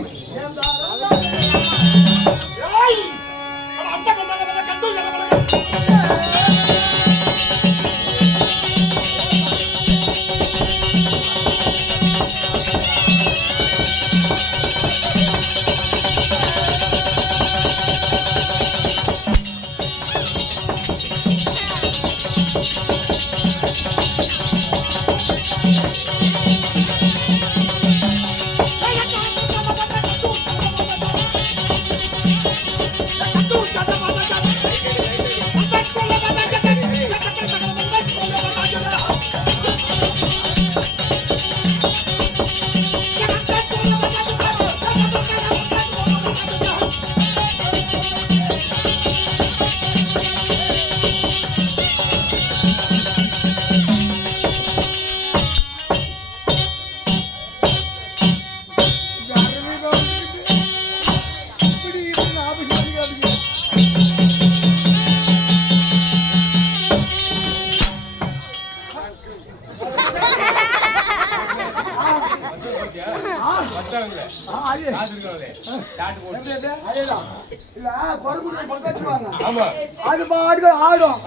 அது பாட்டுக்கு ஆடும்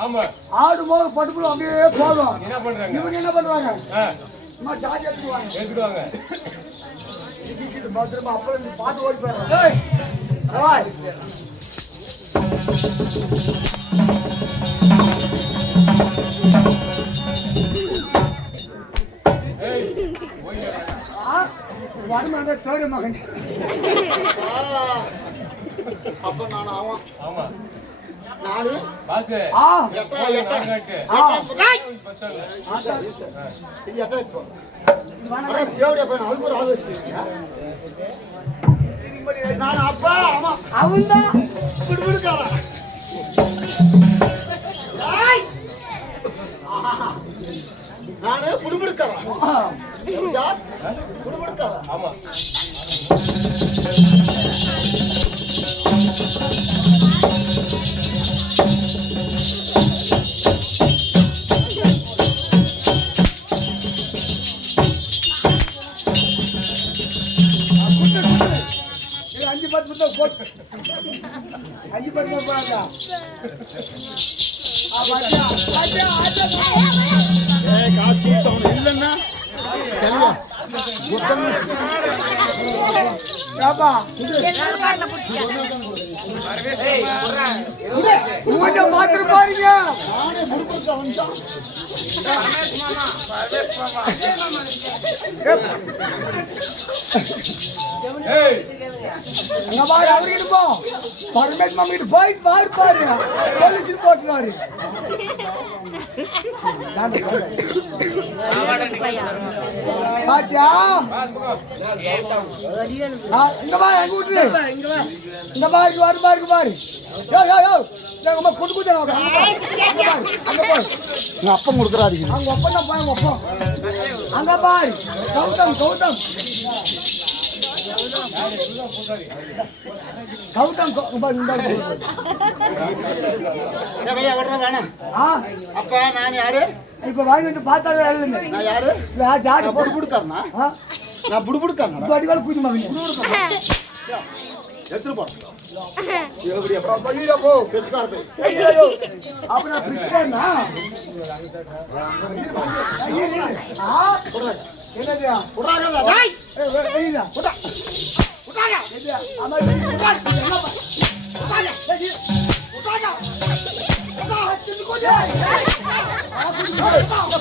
ஆடும் போது பட்டுக்குள்ள அப்படியே போகும் இவங்க என்ன பண்றாங்க சார்ஜ் எடுத்துவாங்க பத்திரமா அப்புறம் பாட்டு ஓடி போயிடுறாங்க வடமந்த தேடு மகன் அப்ப நான் ஆவான் நாலு நான் அப்பா ஆமா அவன் தான் நானே புடுபுடுக்கிறேன் ஆமா அஞ்சு பத்து போறாங்க இல்லைன்னா ஏப்பா மூஞ்ச பாத்துட்டு பாருங்க. அங்க பாரு அவர்கிட்ட போ. பரமேஸ்வரன் மாமா கிட்ட போயிட்டு பாரு பாரு. போலீஸ் போட்டுறாரு. பாத்தியா? இங்க பாரு அங்க விட்டுரு. இங்க பாரு பாரு பாரு பாரு. யோ யோ யோ. நான் உங்க குடு குடு அங்க பாரு. அங்க பாரு. உங்க அப்பன் கொடுக்குறாரு. அங்க அப்பா பாரு உங்க அப்பா. அங்க பாரு. கௌதம் கௌதம். கௌதம் பாரு. பையா வர்ற வேணாம். அப்பா நான் யாரு? இப்ப வாங்கி வந்து பார்த்தாலே இல்லைங்க. நான் யாரு? ஜாடி போட்டு புடுபுடுக்காரனா? நான் புடுபுடுக்காரனா? அடிவாள் கூதி மாவீங்க. எடுத்துட்டு போ. பையா போ. பெஸ்கார் போய். ஐயோ. அப்ப நான் பிக்ஸ்டர்னா. என்னது? புடாகடா. டேய். ஏய் புடா. புடாக. அம்மா புடாக. புடாக. புடாக.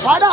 வாடா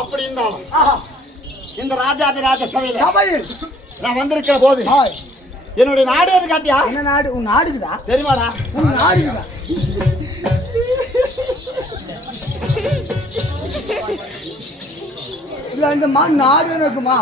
அப்படி இருந்தாலும் இந்த ராஜாதி ராஜ சபையில் நான் வந்திருக்கிற போது என்னுடைய நாடு எது காட்டியா? என்ன நாடு? உன் நாடுக்குதா? தெரியுமாடா? உன் நாடுக்குதா? இல்ல இந்த மா நாடு இருக்குமா?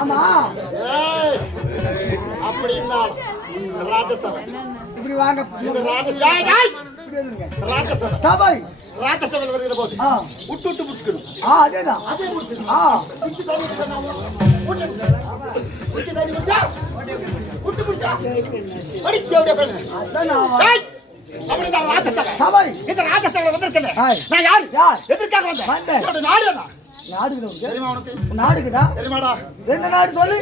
ஆமா அப்படி இருந்தாலும் ராஜசபை இப்படி வாங்க. இந்த ராஜசபை சபை ராஜசபையில் வருகிற போது விட்டு விட்டு புடிச்சுக்கணும். அதேதான். அப்படிதான் ராஜசபை. சபை இந்த ராஜசபையில் வந்திருக்கேன். நான் யார்? எதற்காக வந்தேன்? என்னோட நாடு என்ன? நாடுக்குதா? தெரியுமா உனக்கு? நாடுக்குதா? தெரியுமாடா? என்ன நாடு சொல்லு.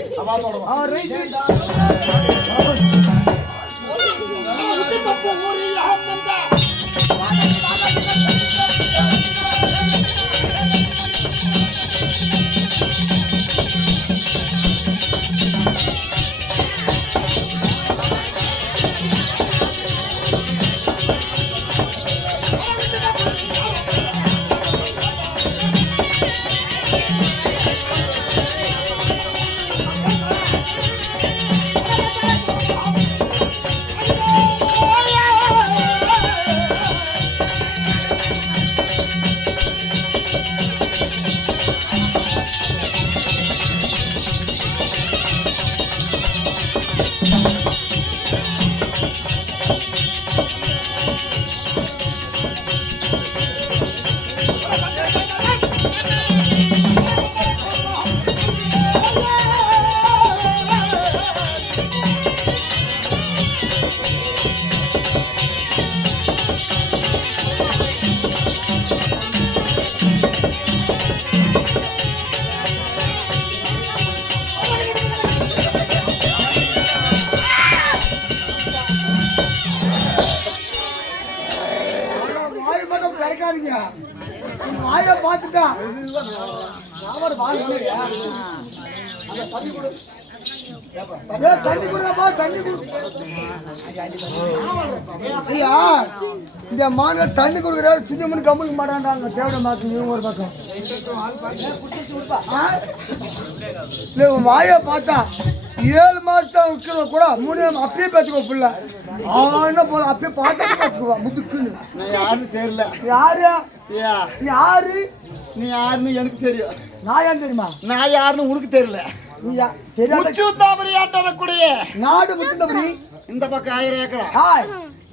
வாய் மட்டும் கிடைக்காதீங்க வாயை பார்த்துட்டா தண்ணி கொடு தண்ணி கொடுங்கப்பா தண்ணி கொடு ஐயா இந்த மாநில தண்ணி கொடுக்குறாரு சின்னமணி கம்முக்கு மாட்டான்டாங்க தேவையான மாக்கு இவங்க ஒரு பக்கம் இல்லை உன் வாயை பார்த்தா 7 மாசம் விற்கிறத கூட 3 அப்பயே பேத்துக்கோ புள்ள ஆனா போதும் அப்பயே பார்த்தா பார்த்துக்குவா முதுக்குன்னு நான் யாருன்னு தெரியல. யாரு யாரு நீ யாருன்னு எனக்கு தெரியும். நான் யாரு தெரியுமா நான் யாருன்னு உனக்கு தெரியல. நீ தெரியாத முச்சுத்தாபுரி ஆட்டக்கூடிய நாடு முச்சுந்தபடி இந்த பக்கம் 1000 ஏக்கரா, ஹாய்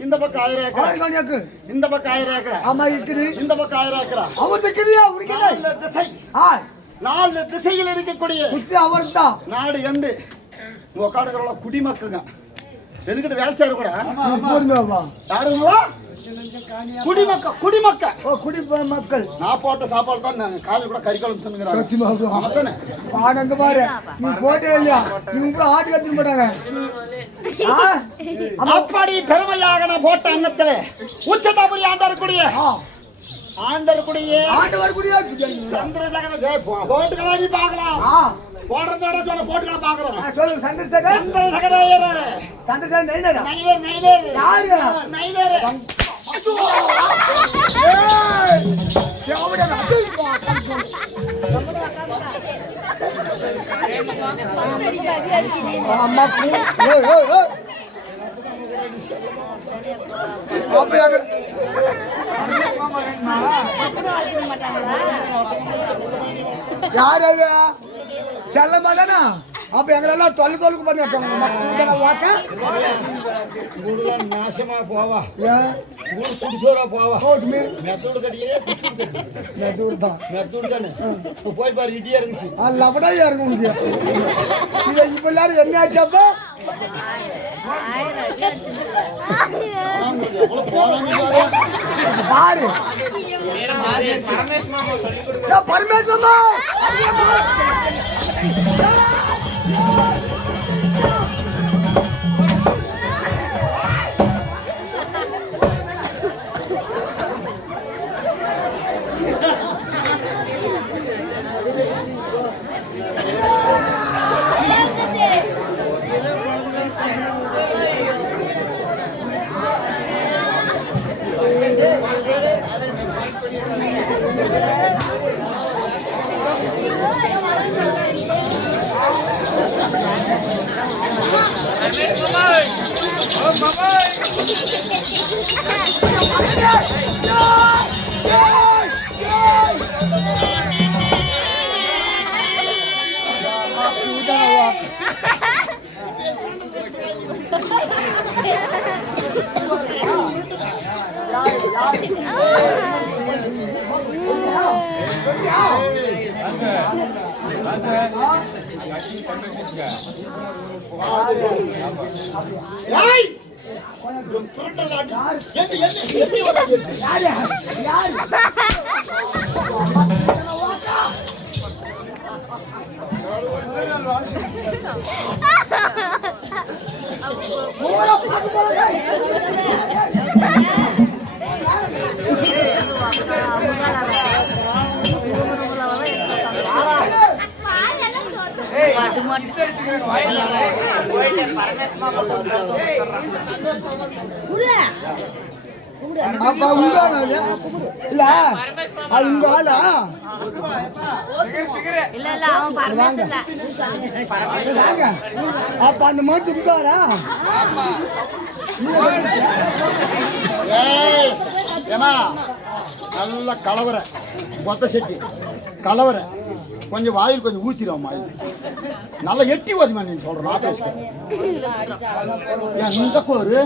இந்த பக்கம் 1000 ஏக்கரா, ஆர்கானிக்கு இந்த பக்கம் 1000 ஏக்கரா, ஆமா இருக்குது இந்த பக்கம் 1000 ஏக்கரா. அவன் தெரியா உனக்கு என்ன 4 திசை, ஹாய் 4 திசையில் இருக்கக்கூடிய குத்தி அவர்தான் நாடு எந்து உங்க காடுகள குடிமக்குங்க. என்கிட்ட வேலை செய்யற கூட போடுங்கப்பா யாருங்க குடிமக்க குடிமக்க ஓ குடி மக்கள் நான் போட்ட சாப்பாடு தான் நான் காலையில் கூட கறிக்குழம்பு தின்னுங்கிறாங்க. சத்தியமா பாடங்க பாரு நீ போட்டே இல்லையா நீ கூட ஆட்டு கத்திர மாட்டாங்க அப்படி பெருமையாக நான் போட்ட அன்னத்துல உச்சதாபுரி ஆண்டரக்கூடிய ஆண்டரக்கூடிய ஆண்டு வரக்கூடிய சந்திரசேகர போட்டுக்கலாம். நீ பார்க்கலாம் போடுறதோட சொல்ல போட்டுக்கலாம் பாக்குறோம். சொல்லுங்க சந்திரசேகர் சந்திரசேகர் சந்திரசேகர் நைனரா நைவேர் யாரு நைவேர் அம்மா யாரு செல்லமா தானா அப்ப எங்களெல்லாம் தொல்லுக்கு பண்ணி நாசமா போவா ஏன் குடிசோரா போவா போட்டுமே மெத்தோடு கட்டியே மெத்தூர் தான் மெத்தோடு தானே போய் பாரு இடியா இருந்துச்சு லபடா இறங்க முடியும் இதை இப்ப எல்லாரும் என்ன ஆச்சாப்பா பாரு பரமேஸ்வரமா அப்பா உங்க இல்ல அது உங்க ஆளா இல்ல இல்ல அவன் பரமேஸ்வரன் அப்ப அந்த மாதிரி உங்காரா ஏமா நல்ல கலவரை கொத்த செட்டி கலவரை கொஞ்சம் வாயில் கொஞ்சம் ஊற்றிடும் வாயில் நல்லா எட்டி ஓதிமா நீ சொல்ற நான் பேசுகிறேன் இந்த கோரு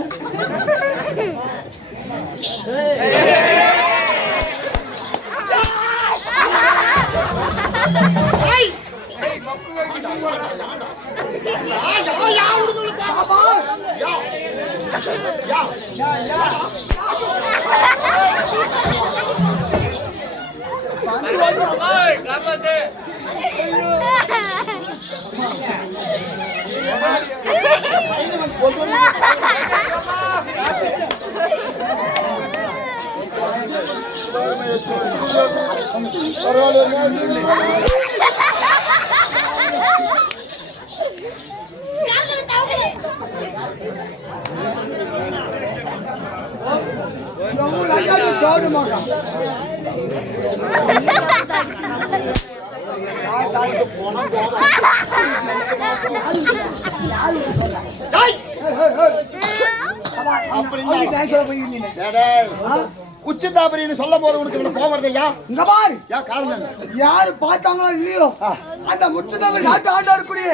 உச்சதாபரின்னு சொல்ல போது உனக்கு போவதையா இங்க பாரு யாரு பார்த்தாங்களோ இல்லையோ அந்த முச்சதாபரி நாட்டு ஆண்டாரு கூடிய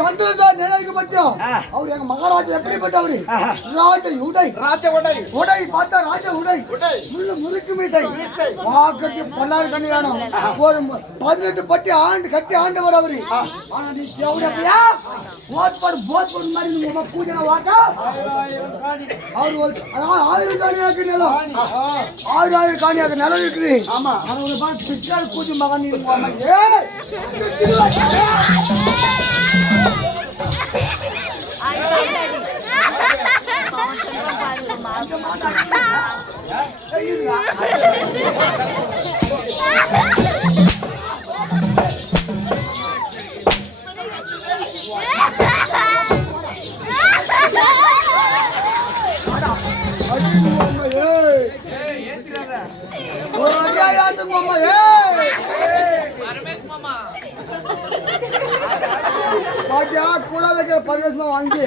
சந்தோஷா நினைக்க பத்தியம் அவர் எங்க மகாராஜா எப்படிப்பட்டவரு ராஜ உடை பார்த்தா ராஜ உடை முறுக்கு மீசை வாக்கத்து பன்னாறு கண்ணி வேணும் ஒரு 18 பட்டி ஆண்டு கட்டி ஆண்டவர் அவரு ஆனா நீ எவ்வளவுயா போத் மாதிரி உங்க பூஜனை வாக்கா அவர் 1000 காணியாக்கு நிலம் 1000 காணியாக்கு நிலம் இருக்குது ஆமா அவங்களை பார்த்து பிச்சாரு பூஜை மகன் கூட வைக்கிற பரமேஸ்மா வாங்கி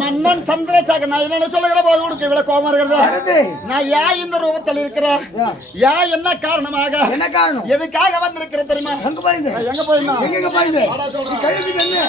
மன்னன் சந்திரசேகர் நான் என்ன சொல்லுகிற போது உனக்கு இவ்வளவு கோபம் இருக்கிறது நான் ஏன் இந்த ரூபத்தில் இருக்கிறேன் ஏன் என்ன காரணமாக என்ன காரணம் எதுக்காக வந்திருக்கிறேன் தெரியுமா எங்க போயிருந்தேன் எங்க போயிருந்தோம் எங்க போயிருந்தேன் கழுவி என்ன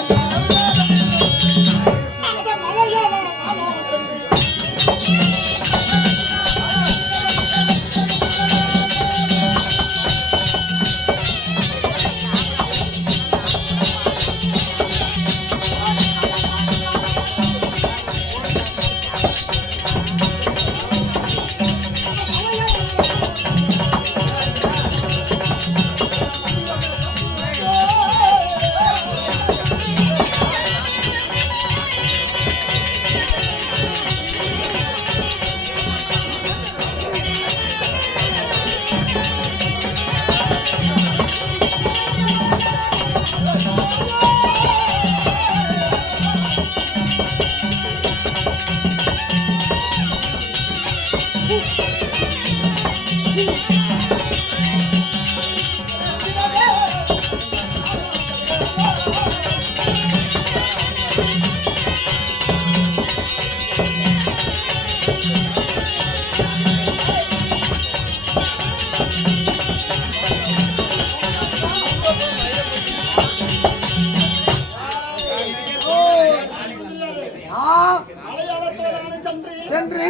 சென்று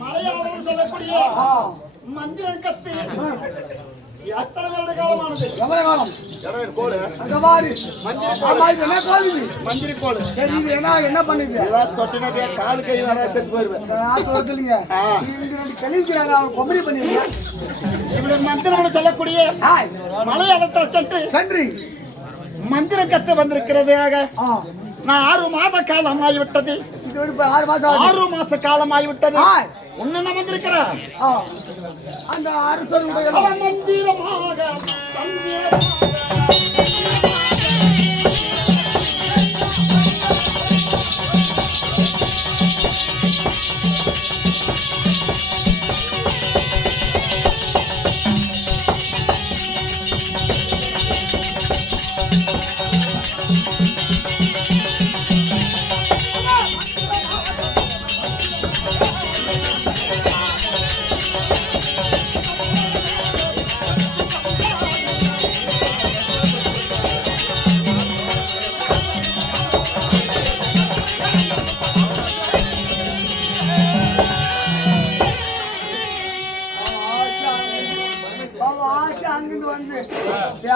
மலையாளம் சொல்லக்கூடிய மந்திரன் கத்து எத்தனை வருட காலமானது எவ்வளவு காலம் அங்க பாரு மந்திரி கோல் தெரியுது என்ன பண்ணுது தொட்டினதே கால் கை வர செத்து போயிருவேன் கழிவுக்கிறாங்க அவன் கொம்பரி பண்ணிருக்கேன் இப்படி மந்திரம் சொல்லக்கூடிய மலையாளத்தை சென்று மந்திர கத்து வந்திருக்கிறது நான் 6 மாத காலம் ஆகிவிட்டது 6 மாச காலம் ஆகிவிட்டது ஒன்னு நான் வந்திருக்கிறேன் அந்த அரசருடைய மந்திரமாக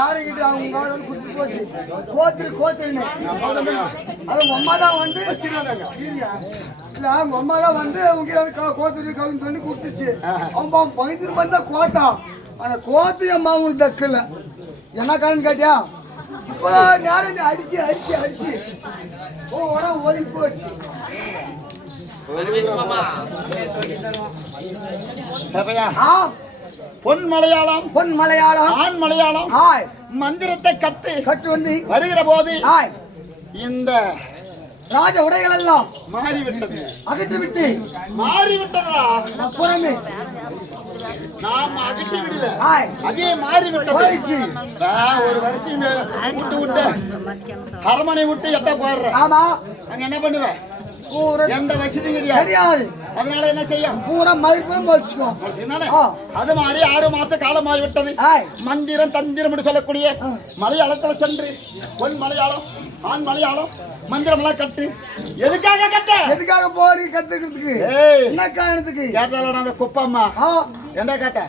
யாருக்கிட்ட அவங்க வந்து குடுத்து போச்சு கோத்துன்னு அது உங்க அம்மா தான் வந்து இல்ல அவங்க அம்மா தான் வந்து அவங்க கோத்துரு கவுன்னு சொல்லி கொடுத்துச்சு அவன் பயந்துட்டு வந்தா கோத்தா ஆனா கோத்து அம்மா உங்களுக்கு தக்கல என்ன காரணம் கேட்டியா இப்போ நேரம் அடிச்சு உரம் ஓடி போச்சு பொன் மலையாளம் ஆண் மலையாளம் மந்திரத்தை கற்று வந்து வருகிற போது இந்த ராஜ உடைகள் எல்லாம் மாறிவிட்டது அகற்றி விட்டு மாறிவிட்டதா புறமே நாம் அகற்றி விடல அதே மாறிவிட்டது ஒரு வருஷம் விட்டு அரமனை விட்டு எட்ட போடுற ஆமா அங்க என்ன பண்ணுவேன் எந்த வசதியும் கிடையாது அதனால என்ன செய்யும் பூரா மதிப்பும் போச்சுக்கோ அது மாதிரி 6 மாச காலமாகி விட்டது மந்திரம் தந்திரம் என்று சொல்லக்கூடிய மலையாளத்துல சென்று பொன் மலையாளம் ஆண் மலையாளம் மந்திரம் எல்லாம் கட்டு எதுக்காக போடி கத்துக்கிறதுக்கு என்ன காரணத்துக்கு கேட்டால அந்த குப்பம்மா என்ன கேட்ட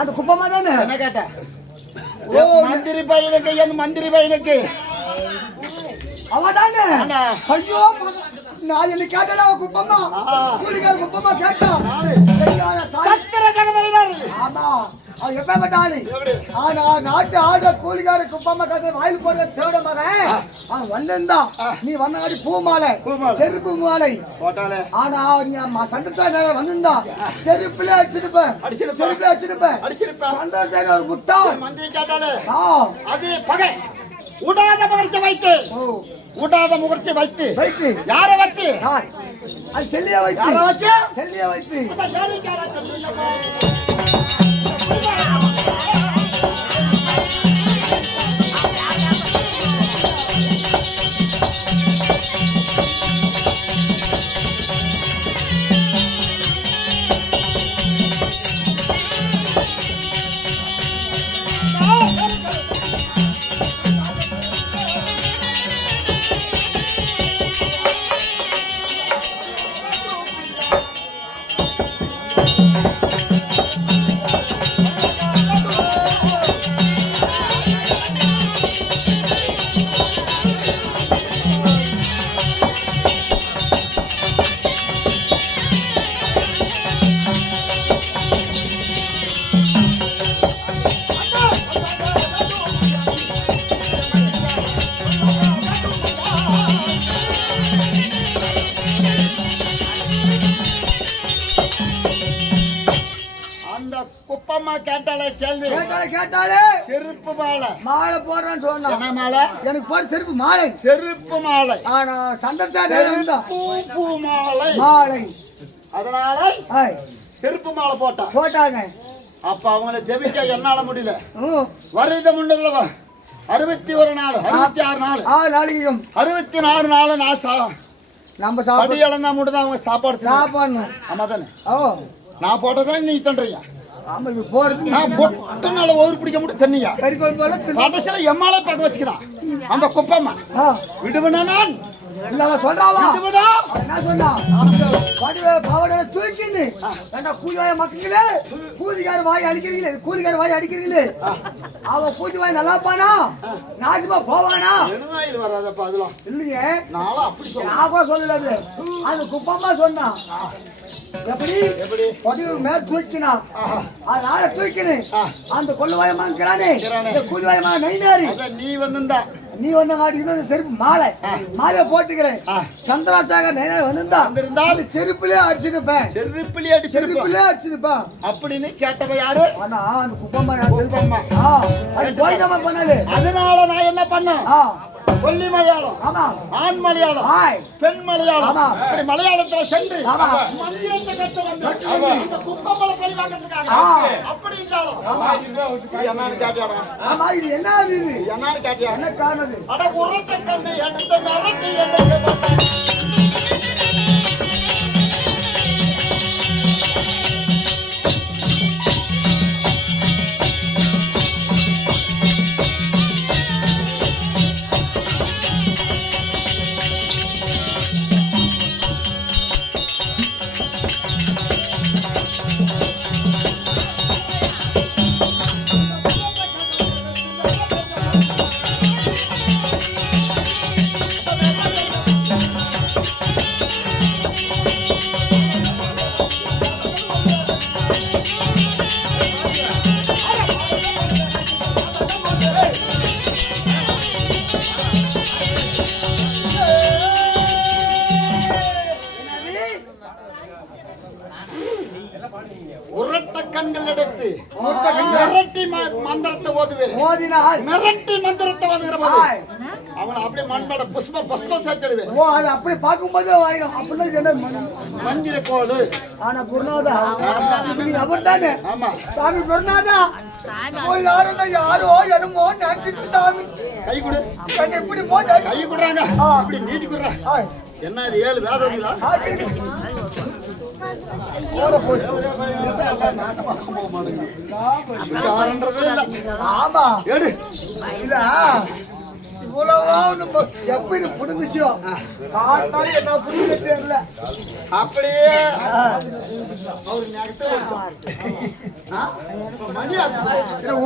அந்த குப்பம்மா தானே என்ன கேட்ட மந்திரி பையனுக்கு அவதானே ஐயோ நான் என்ன கேட்டல குப்பம்மா கூலிகார குப்பம்மா கேட்டா ஆமா அவன் எப்ப ஆளு ஆனா நாட்டு ஆட கூலிகார குப்பம்மா கதை வாயில் போடுற தேட மகன் அவன் வந்திருந்தா நீ வந்தங்காடி பூ மாலை செருப்பு மாலை ஆனா சண்டை நேரம் வந்திருந்தா செருப்புல அடிச்சிருப்பேன் சண்டை ஒரு முட்டா மந்திரி கேட்டாலே அது பகை ஊடாத முகர்ச்சி வைத்து யாரை வச்சு அது செல்லிய வைத்து குப்பம்மா கேட்டாலே கேள்வி கேட்டாலே செருப்பு மாலை போடுறேன்னு சொன்னா என்ன மாலை எனக்கு போட செருப்பு மாலை ஆனா சந்தர்ப்ப பூ மாலை அதனால செருப்பு மாலை போட்டாங்க அப்ப அவங்களை ஜெபிக்க என்னால முடியல வருத முன்னதுல 61 நாள் 66 நாள் 64 நாள் நான் நம்ம சாப்பாடு இழந்தா மட்டும் தான் அவங்க சாப்பாடு ஆமா தானே நான் போட்டதான் நீ தண்றீங்க ஆமா இது போறது நான் பொட்டனால ஓர் பிடிக்க முடியும் தண்ணியா கறி குழம்பு கடைசில எம்மாலே பார்க்க வச்சுக்கிறான் அந்த குப்பம்மா விடுவனா நான் இல்ல சொல்றாவா விடுவடா என்ன சொன்னா பவட தூக்கின்னு ஏண்டா கூலிவாய மக்களே கூலிகார வாய் அடிக்கிறீங்களே அவ கூலி வாய் நல்லா பானா நாசமா போவானா என்னமாயில வராதப்பா அதெல்லாம் இல்லையே நாளா அப்படி நான் சொல்லல அது குப்பம்மா சொன்னா எப்படி மேல தூக்கினா அதனால தூக்கினு அந்த கொள்ளுவாயமா இருக்கிறானே கூலிவாயமா நைனாரி நீ வந்த மாட்டி செருப்பு மாலை போட்டுக்கிறேன் சந்திராசாகர் நைனாரி வந்திருந்தா செருப்புலயே அடிச்சிருப்பேன் அப்படின்னு கேட்டவ யாரு அந்த குப்பம்மா செருப்பம்மா அது போய்தாம பண்ணாரு அதனால நான் என்ன பண்ணேன் கொல்லி மலையாளம் ஆண் மலையாளம் பெண் மலையாளம் மலையாளத்துல சென்று மந்திரத்தை கற்று வந்து குப்பமலை பழி வாங்கிறதுக்காக அப்படி என்னன்னு கேட்டியாடா இது என்னன்னு கேட்டியா என்ன காரணம் அட உரத்தை கண்டு எடுத்த மிரட்டி உரட்ட கண்கள் எடுத்து மிரட்டி மந்திரத்தை ஓதுவேன். ஓதினால் மிரட்டி மந்திரத்தை ஓதுகிற போது அவன் அப்படியே மண்பட புஷ்பம் சேர்த்துடுவேன். ஓ அது அப்படி பார்க்கும்போது அப்படின்னா என்ன மந்திர கோடு. ஆனா குருநாதா நீ அவர் தானே ஆமா சாமி குருநாதா யாரோ என்னமோ நினைச்சிட்டு சாமி கை கொடு. எப்படி போட்ட கை கொடுறாங்க இப்படி நீட்டி கொடுறா. என்ன இது 7 வேதங்களா? ஆமா எடு இல்ல இவ்வளவா நம்ம எப்ப இது புது விஷயம் காத்தாலும் என்ன புரியுது தெரியல அப்படியே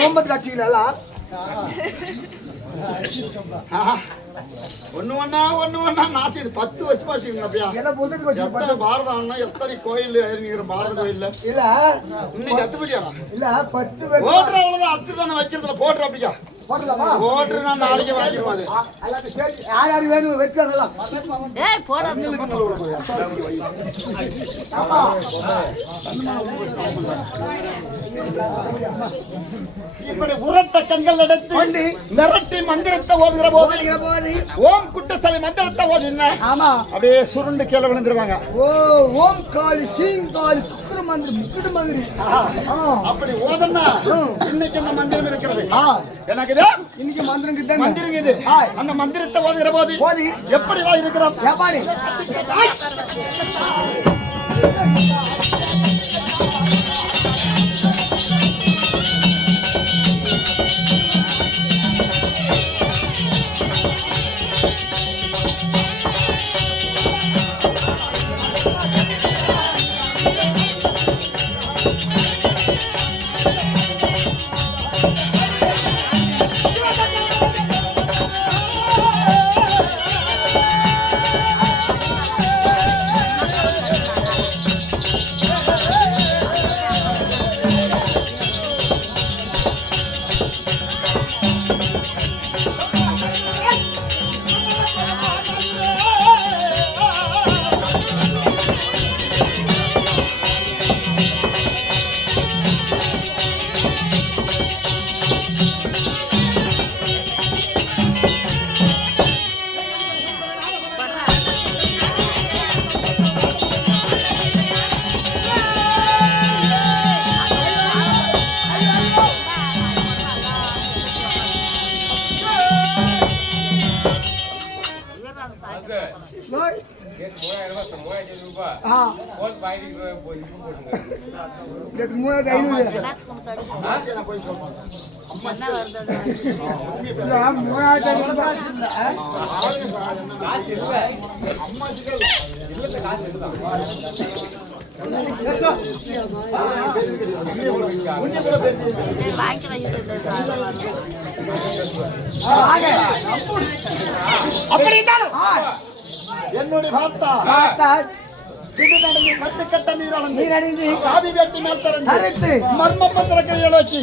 ஓம்பது காட்சிகளா ஒண்ணு ஒண்ணா நாசி 10 வருஷமா வச்சுக்கோங்க. அப்படியா என்ன புது எத்தனை பாரதம் எத்தனை கோயில் இறங்கிக்கிற பாரத கோயில்ல இல்ல இன்னைக்கு அத்துப்படியா இல்ல 10 வருஷம் போடுற அவ்வளவுதான். அத்து தானே வைக்கிறதுல போடுற அப்படியா போடலாமா போட்டு நான் நாளைக்கு வாங்கிடுவோம். அது எல்லாத்தையும் சேர்த்து யார் யார் வேணும் வச்சுக்கலாம். ஏய் போடா இப்படி உரட்ட கண்கள் எடுத்து மிரட்டி மந்திரத்தை ஓதுகிற போது ஓம் குட்டசலை மந்திரத்தை ஓதுன ஆமா அப்படியே சுருண்டு கீழே விழுந்துருவாங்க. ஓ ஓம் காளி சீங் காளி குக்குரு மந்திரம் முக்குடு மந்திரி அப்படி ஓதுனா இன்னைக்கு இந்த மந்திரம் இருக்கிறது. எனக்கு இன்னைக்கு மந்திரம் மந்திரம் இது. அந்த மந்திரத்தை ஓதுகிற போது எப்படிலாம் இருக்கிறோம் எப்பாடி என்னுடைய பார்த்தா கட்டு கட்ட நீர் காவி வேட்டி மேல் திறந்து மர்மபத்திரக்கைகளை வச்சு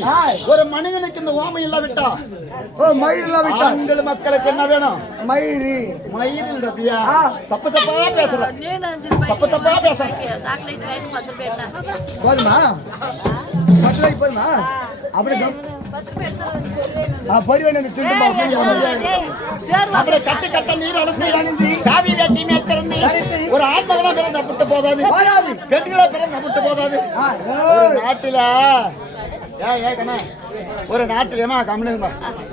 ஒரு மனிதனுக்கு இந்த ஓமை இல்ல விட்டா ஆண்கள் மக்களுக்கு என்ன வேணும்? மயிர் ரபியா தப்பு தப்பா பேசுற போதுமா போதுமா அப்படி அப்படியே கட்டு கட்ட நீர் அழுந்து காவி வேட்டி மேல் திறந்து ஒரு ஆத்மகளா பிறந்த புட்டு போதாது, பெண்களா பிறந்த புட்டு போதாது. ஒரு நாட்டுல ஒரு நாட்டுலமா கம்முனுமா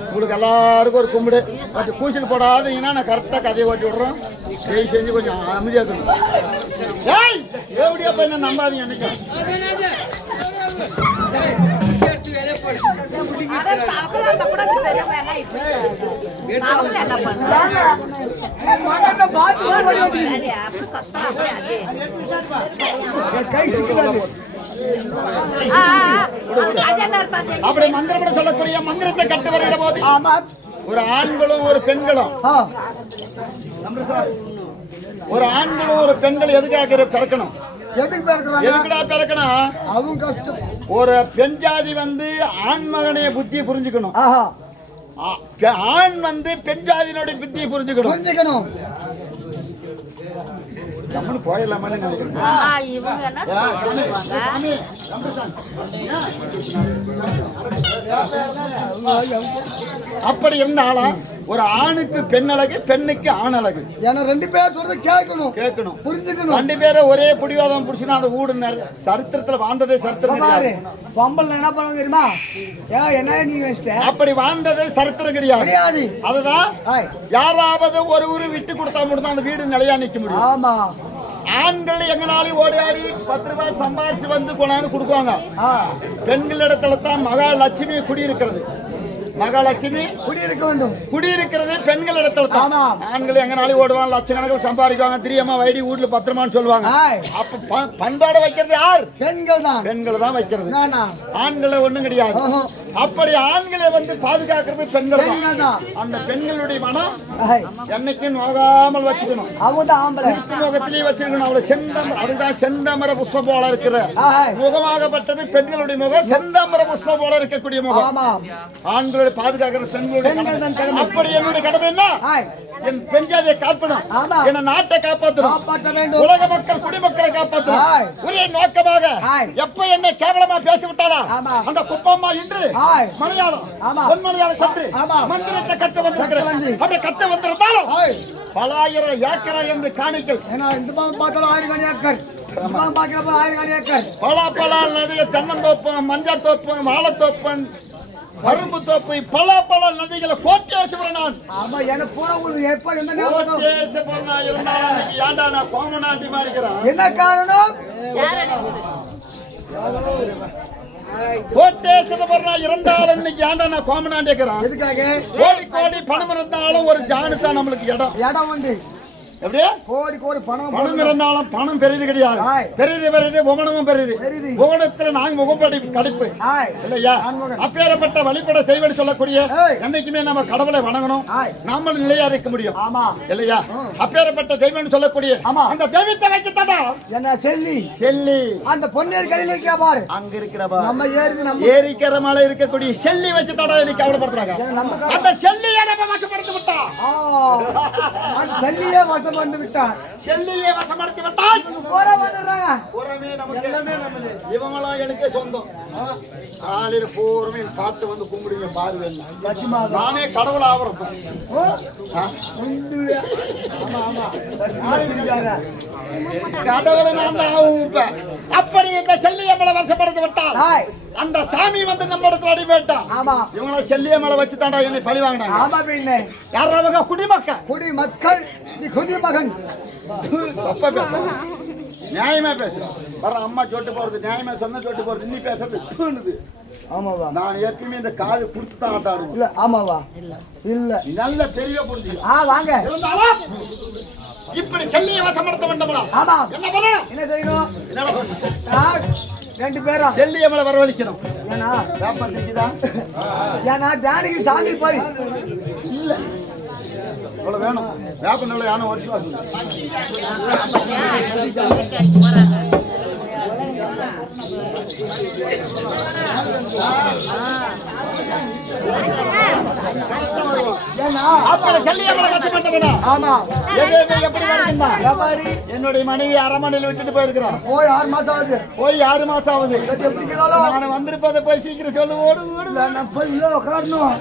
உங்களுக்கு எல்லாருக்கும் ஒரு கும்பிடு கொஞ்சம் கூச்சல் போடாதீங்கன்னா நான் கரெக்டா கதையை ஓட்டி விடுறோம். தயவு செஞ்சு கொஞ்சம் அமைதியா இருக்கும். எப்படியா போய் என்ன நம்பாதீங்க என்னைக்கு அப்படி மந்திரப்பட சொல்லக்கூடிய மந்திரத்தை கட்டு வருகிற போது ஒரு ஆண்களும் ஒரு பெண்களும் ஒரு ஆண்களும் ஒரு பெண்கள் எதுக்காக பிறக்கணும்? எதுக்கு பிறக்கிறாங்க? எதுக்குடா பிறக்கணும்? அவங்க கஷ்டம். ஒரு பெண் ஜாதி வந்து ஆண் மகனைய புத்தியை புரிஞ்சுக்கணும். ஆஹா, ஆண் வந்து பெண் ஜாதியினுடைய புத்தியை புரிஞ்சுக்கணும். நம்மளும் போயிடலாமான்னு நினைக்கிறேன். இவங்க என்ன சொல்லுவாங்க? அப்படி இருந்தாலும் ஒரு ஆணுக்கு பெண் அழகு, பெண்ணுக்கு ஆண் அழகு. ஏன்னா 2 பேர் சொல்றது கேட்கணும், புரிஞ்சுக்கணும். 2 பேரும் ஒரே புடிவாதம் புடிச்சுனா அந்த வீடு சரித்திரத்துல வாழ்ந்ததே சரித்திரம் கிடையாது. பொம்பளை என்ன பண்ணுவாங்க தெரியுமா? என்ன நீ வச்சிட்ட? அப்படி வாழ்ந்ததே சரித்திரம் கிடையாது. அதுதான் யாராவது ஒரு விட்டு கொடுத்தா மட்டும் அந்த வீடு நிலையா நிக்க முடியும். ஆமா, ஆண்கள் எங்கனாலும் ஓடி ஆடி 10 ரூபாய் சம்பாதிச்சு வந்து கொண்டாந்து கொடுக்குவாங்க. பெண்களிடத்துல தான் மகாலட்சுமி குடியிருக்கிறது. மகாலட்சுமி குடியிருக்க வேண்டும். குடியிருக்கிறது பெண்கள் இடத்துல தான். ஆண்கள் எங்கனாலும் ஓடுவாங்க, லட்சக்கணக்கில் சம்பாதிக்குவாங்க, திரியம்மா வைடி வீட்டுல பத்திரமான்னு சொல்லுவாங்க. அப்ப பண்பாடு வைக்கிறது யார்? பெண்கள் தான் வைக்கிறது. ஆண்களை ஒண்ணும் கிடையாது. அப்படி ஆண்களை வந்து பாதுகாக்கிறது பெண்கள் தான். அந்த பெண்களுடைய மனம் என்னைக்கும் நோகாமல் வச்சுக்கணும். முகத்திலேயே வச்சிருக்கணும். அவளை செந்தமர, அதுதான் செந்தமர புஷ்பம் போல இருக்கிற முகமாகப்பட்டது பெண்களுடைய முகம். செந்தமர புஷ்பம் போல இருக்கக்கூடிய முகம் ஆண்கள் பாதுகாக்கிற பெண்களுடைய. அப்படி என்னுடைய கடமை என்ன? என் பெண் ஜாதியை காப்பணும், என் நாட்டை காப்பாற்றணும், உலக மக்கள் குடிமக்களை காப்பாற்றணும். ஒரே நோக்கமாக எப்ப என்னை கேவலமா பேசிவிட்டாரா அந்த குப்பம்மா இன்று மலையாளம் பொன்மலையாளம் சற்று மந்திரத்தை கட்ட வந்திருக்கிறேன். அப்படி கட்ட வந்திருந்தாலும் பல ஆயிரம் ஏக்கரா என்று காணிக்கல் பல நதிய தென்னந்தோப்பு, மஞ்சத்தோப்பு, வாழைத்தோப்பு, கரும்பு தோப்பு, பல நதிகளை கோட்டேஸ்வரன் நான். ஏன்டா நான் கோமநாட்டி மாதிரி இருக்கிறேன்? என்ன காரணம்? கோட்டேஸ்வரன் இருந்தாலும் இன்னைக்கு ஏன்டா நான் கோமநாட்டி இருக்கிறேன்? எதுக்காக? கோடி பணம் இருந்தாலும் ஒரு ஜானு தான் நம்மளுக்கு இடம் உண்டு. எப்படியா கோடி பணம் இருந்தாலும் பணம் பெரிது கிடையாது. பெரிது உமனமும் பெரிது. உமனத்துல நாங்க முகப்படி கடிப்பு இல்லையா? அப்பேற்பட்ட வழிபட செய்வடி சொல்லக்கூடிய என்னைக்குமே நம்ம கடவுளை வணங்கணும். நாம நிலையா இருக்க முடியும் இல்லையா? அப்பேற்பட்ட தெய்வம் சொல்லக்கூடிய அந்த தெய்வத்தை வைக்கத்தாடா என்ன செல்லி அந்த பொன்னேர் கரையில இருக்கா பாரு, அங்க இருக்கிறப்பா நம்ம ஏரிக்கிற மலை இருக்கக்கூடிய செல்லி வச்சு தடா இன்னைக்கு கவலைப்படுத்துறாங்க. அந்த செல்லியை நம்ம வசப்படுத்தி விட்டா செல்லியே வசப்படுத்தி விட்டான். செல்லியை வசப்படுத்தி விட்டால் இவங்களாம் எனக்கு சொந்தம். காலையில பூர்வமே பாட்டு வந்து கும்பிடுங்க பாரு. நானே கடவுள் ஆவரம். கடவுளை நான் தான். அப்படி இந்த செல்லியை மேல வசப்படுத்தி விட்டால் அந்த சாமி வந்து நம்ம இடத்துல அடிபட்டான். இவங்கள செல்லிய மேல வச்சு தாண்டா என்னை பழி வாங்கினாங்க. யாராவது குடிமக்கள் நீ குடிமகன் நியாயமா பேசுறேன். வர அம்மா சொட்டு போறது நியாயமா சொன்ன சொட்டு போறது நீ பேசுறது தோணுது. ஆமாவா? நான் எப்பயுமே இந்த காது குடுத்து தான் ஆட்டாடுவேன். இல்ல ஆமாவா? இல்ல நல்ல தெரிய புரிஞ்சு வாங்க. இப்படி செல்லிய வசப்படுத்த வேண்டாமா? ஆமா. என்ன பண்ணணும்? என்ன செய்யணும்? ரெண்டு பேரா செல்லிய மேல வரவழைக்கணும். ஏன்னா வேப்பம் திக்குதா? ஏன்னா ஜானகி சாமி போய் இல்ல அவ்வளவு வேணும். வேப்பம் நல்ல யானை வருஷம் என்னுடைய மனைவி அரமனையில் விட்டுட்டு போயிருக்கிறான். போய் 6 மாசம் ஆகுது. போய் 6 மாசம் ஆகுது. நான் வந்திருப்பதை போய் சீக்கிரம் சொல்லு. ஓடு ஓடு. நான் போய் உள்ள உட்காரணும்.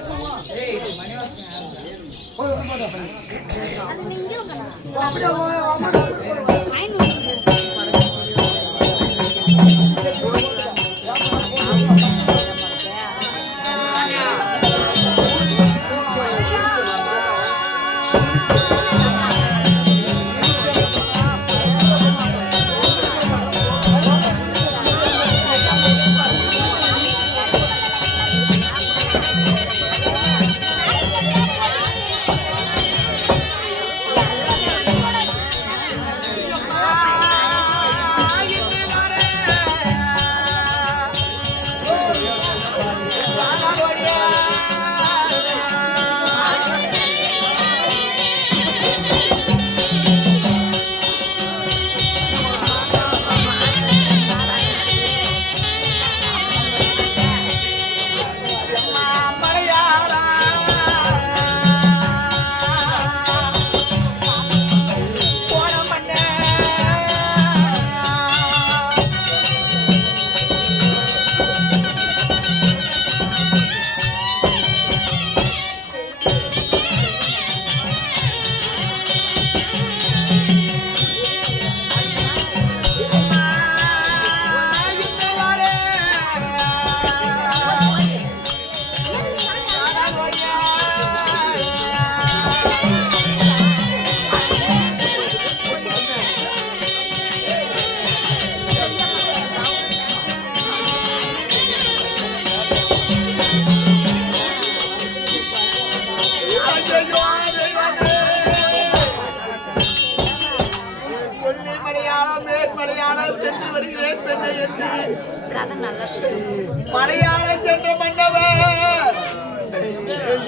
மலையாள சென்ற மன்னவர்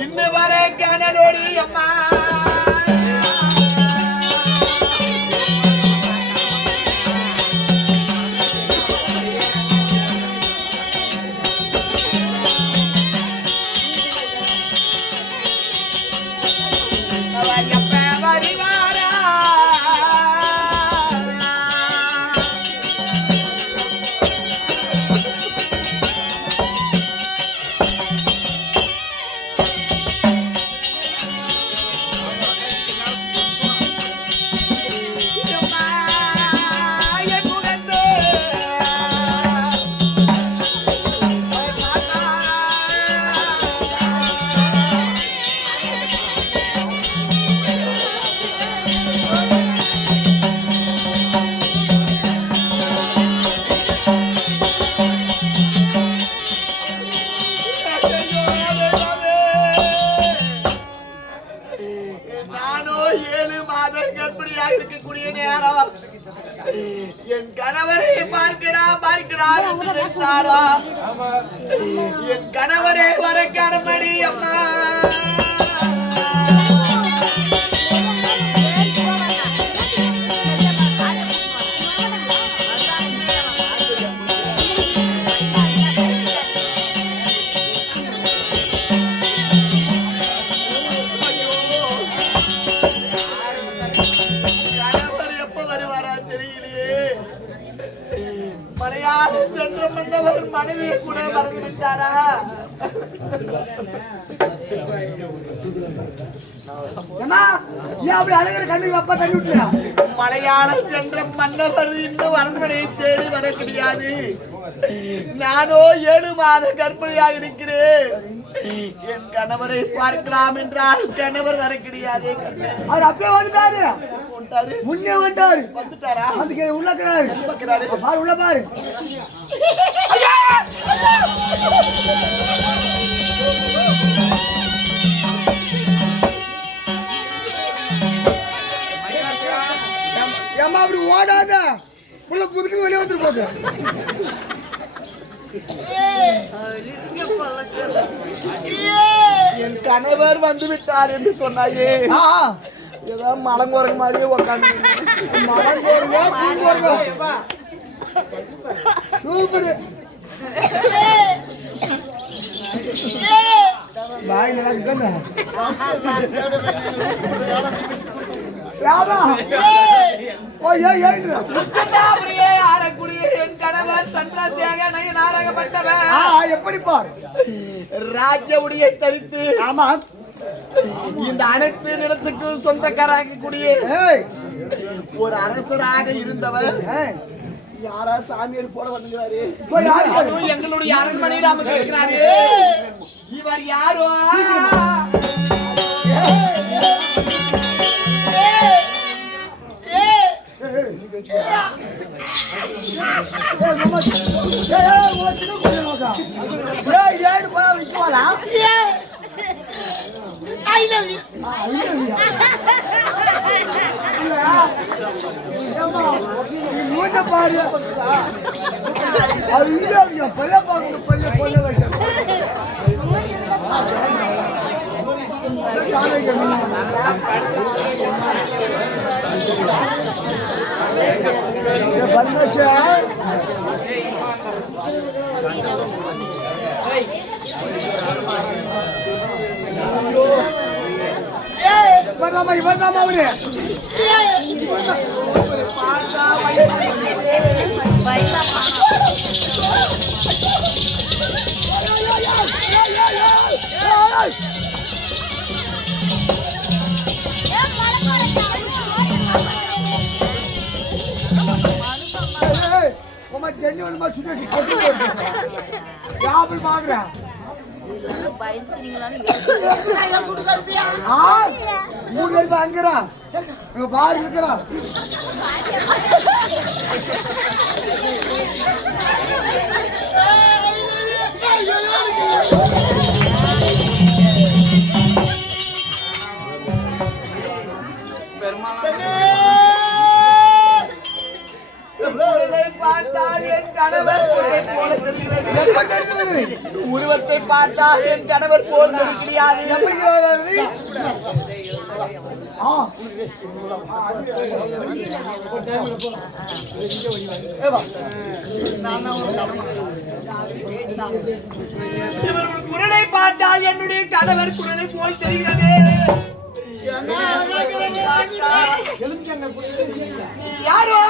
இன்னும் வரை கனலோடி அம்மா இருக்கக்கூடிய நேரம் என் கணவரை பார்க்கிறார் என் கணவரை வர காணமடி அம்மா மனைவியை கூட மறந்து விட்டாரா? மலையாளம் சென்ற மன்னவர் இன்னும் அரண்மனையை தேடி வர கிடையாது. நானோ 7 மாத கர்ப்பிணியாக இருக்கிறேன். என் கணவரை பார்க்கலாம் என்றால் கணவர் வர கிடையாது. அவர் அப்படியே வந்துட்டாரு, முன்னே வந்துட்டாரு, வந்துட்டாரா? அதுக்கு உள்ள பாரு, உள்ள பாரு. ஏமா அப்படி ஓடாத, உள்ள புதுக்கு வெளியே வந்துட்டு போகுது. என் கணவர் வந்து விட்டார் என்று சொன்னாயே, ஏதோ மலங்கோரங்க மாதிரியே உட்காந்து சூப்பர். பாய் நல்லா எப்படிப்பா ராஜ்ய உடையை தரித்து, ஆமா, இந்த அனைத்து நிலத்துக்கும் சொந்தக்காராக கூடிய ஒரு அரசராக இருந்தவர் யாரா சாமியார் போட வந்துக்கிறாரு. எங்களுடைய அரண்மனையில் அமைக்கிறாரு. இவர் யாரோ பாரு, பல்ல பாருங்க, பல்ல கொல்ல வைக்க இவன் தான் அவரு. ஜென்னி வந்து சுற்றி யாபல் பாக்குறேன். அங்கிறான் பாரு இருக்கிறான். பார்த்தால் என் கணவர் உருவத்தை பார்த்தா என் கணவர் போல் தெரியாது. எப்படி இவர் குரலை பார்த்தால் என்னுடைய கணவர் குரலை போல் தெரிகிறது. யாரோ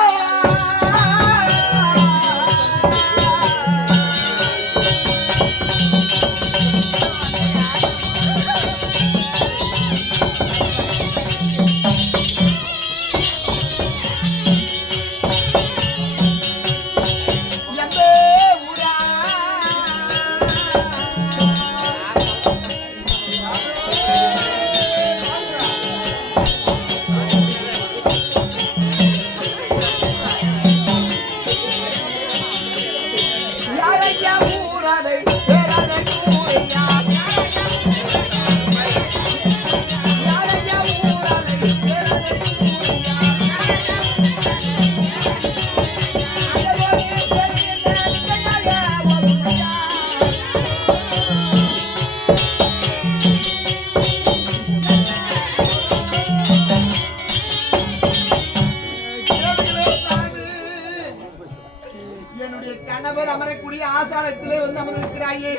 என்னுடைய கணவர் அமரக்கூடிய ஆசாரத்திலே வந்து அமர்ந்திருக்கிறாயே.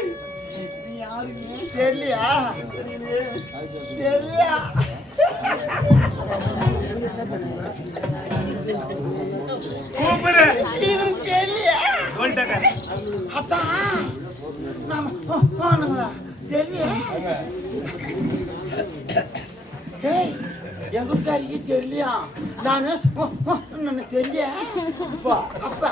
நீ யாருமே தெரியலையா? தெரியலையா? கூப்பிடு. இவனுக்கு தெரியலையா? சொல்லிட்டேன். அதான் நாம போனங்களா? தெரியலையா? டேய் எங்க வீட்டாருக்கு தெரியலையா? நானு தெரியலையா? அப்பா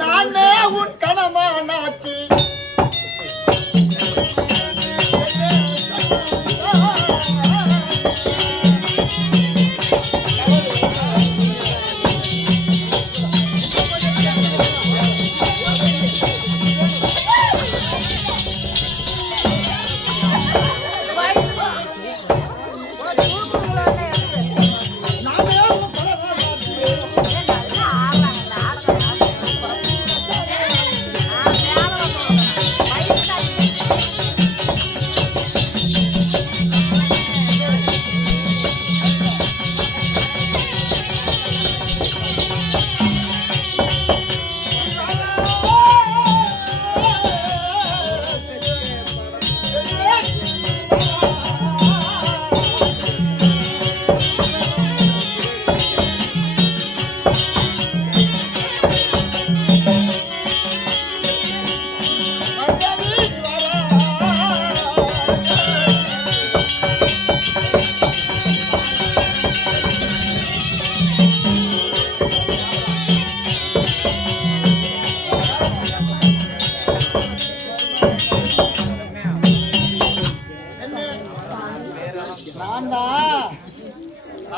நானே உன் கணவனாச்சு.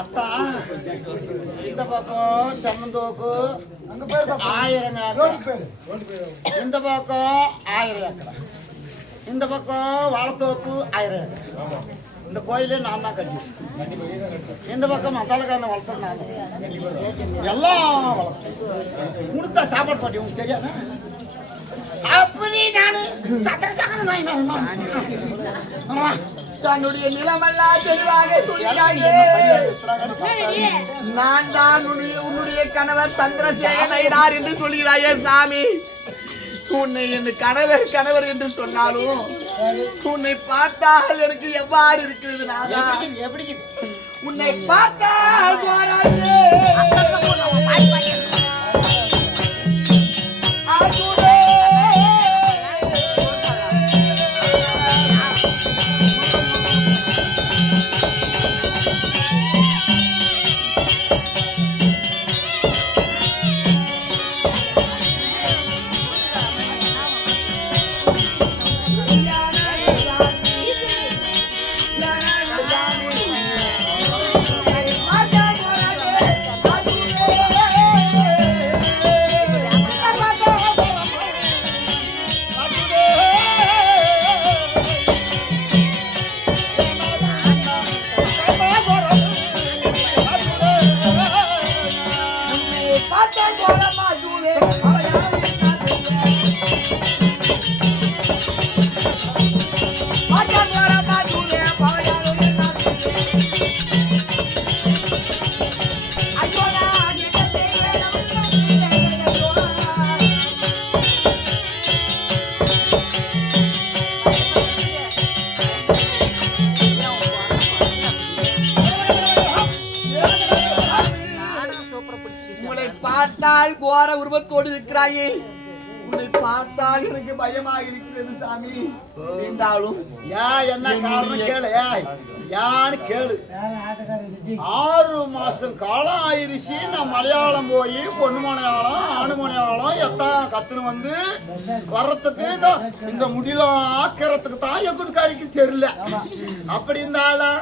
அத்தா இந்த பக்கம் தென்னந்தோப்பு 1000 ஏக்கர், இந்த பக்கம் 1000 ஏக்கர், இந்த பக்கம் வாழைத்தோப்பு 1000 ஏக்கர். இந்த கோயிலே நான் தான் கட்டி, இந்த பக்கம் மசாலக்காரனை வளர்த்தது நான் எல்லாம் வளர்த்தேன். கொடுத்தா சாப்பாடு பாட்டி உங்களுக்கு தெரியாது. அப்படி நானு சக்கர தன்னுடைய நிலமெல்லாம் தெளிவாக சொல்லிட்டாயே. நான் தான் உன்னுடைய கணவர் சந்திரசேகர் என்று சொல்கிறாயே சாமி. உன்னை என் கணவர் கணவர் என்று சொன்னாலும் உன்னை பார்த்தால் எனக்கு எவ்வாறு இருக்கிறது? நாதா எப்படி உன்னை பார்த்தால் அலங்கார உருவத்தோடு இருக்கிறாயே, உன்னை பார்த்தால் எனக்கு பயமாக இருக்கிறது சாமி. இருந்தாலும் என்ன காரணம் கேளு, யான்னு கேளு. 6 மாசம் காலம் ஆயிருச்சு. நான் மலையாளம் போய் பொண்ணு மலையாளம் ஆணு மலையாளம் எல்லாம் கத்துன்னு வந்து வர்றதுக்கு இந்த முடியலாம் ஆக்கிறதுக்கு தான் எங்குட்டுக்காரிக்கு தெரியல. அப்படி இருந்தாலும்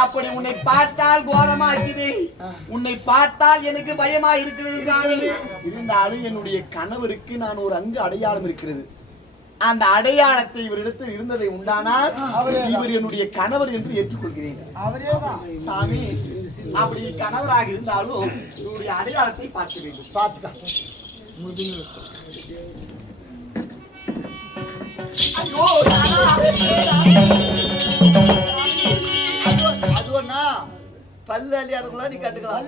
அப்படி உன்னை பார்த்தால் கோரமா இருக்குது, உன்னை பார்த்தால் எனக்கு பயமா இருக்கிறது சாமி. இருந்தாலும் என்னுடைய கணவருக்கு நான் ஒரு அங்கு அடையாளம் இருக்கிறது. அந்த அடையாளத்தை இவரிடத்தில் இருந்ததை உண்டானால் இவர் என்னுடைய கணவர் என்று ஏற்றுக்கொள்கிறேன். சாமி, அப்படி கணவராக இருந்தாலும் இவருடைய அடையாளத்தை பார்க்க வேண்டும். பார்த்துக்க. ஐயோ, பல்லு அழியாடுங்களா நீ கட்டுக்கலாம்.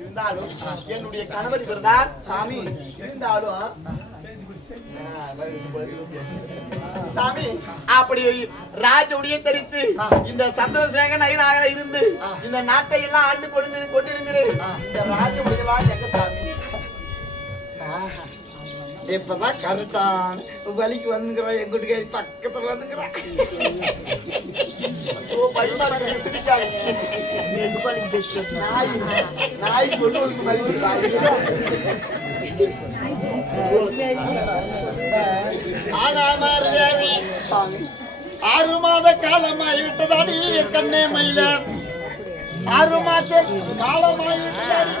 இருந்தாலும் என்னுடைய கணவர் இவர்தான் சாமி. இருந்தாலும் சாமி, அப்படி ராஜவுடைய தெரித்து இந்த சந்திரசேகர் நயனாக இருந்து இந்த நாட்டை எல்லாம் ஆண்டு கொண்டிருக்கிறேன். இந்த ராஜவுடையெல்லாம் எங்க சாமி? இப்பதான் கரெக்டான வலிக்கு வந்துங்கிறான். எங்குட்டுக்காரி பக்கத்துல வந்துங்கிறான். நாய் சொல்லுவதற்கு தேவி 6 மாத காலமாய் விட்டதாடி கண்ணே மயில. 6 மாத காலமாய் விட்டதாடி.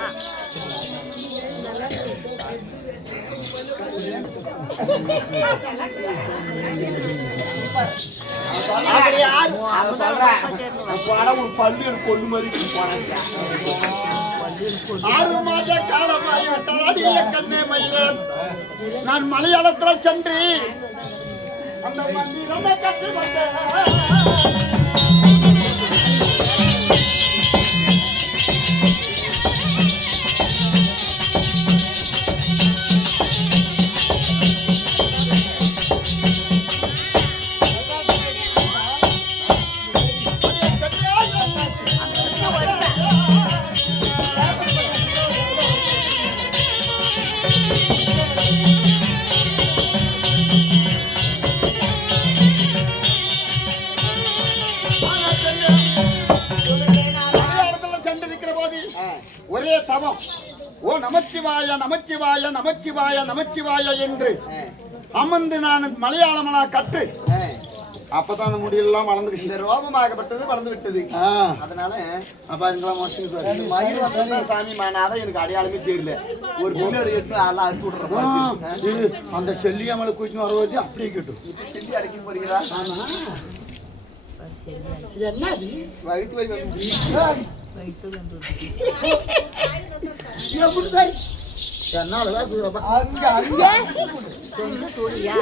பல்லு கொண்டு மாதிரி 6 மாத காலமாய் விட்டதாடி கண்ணே மயில. நான் மலையாளத்துல சென்று அந்த மந்திரத்தை கற்று வந்தேன். ஒரே தவம், ஓ நமச்சிவாய நமச்சிவாய நமச்சிவாய நமச்சிவாய என்று அமர்ந்து நான் மலையாளமனா கற்று அப்பதான் அந்த முடியெல்லாம் வளர்ந்து ரோபமாகப்பட்டது வளர்ந்து விட்டது. அதனால சாமி மானாதான் எனக்கு அடையாளமே தெரியல. ஒரு பின்னாடி எடுத்து அதெல்லாம் அடிச்சு விடுறேன். அந்த செல்லியம்மளை கூட்டின்னு வர வச்சு அப்படியே கேட்டும். செல்லி அடைக்க போறீங்களா? வயிற்று வலி வந்து கொஞ்சம் தூரியா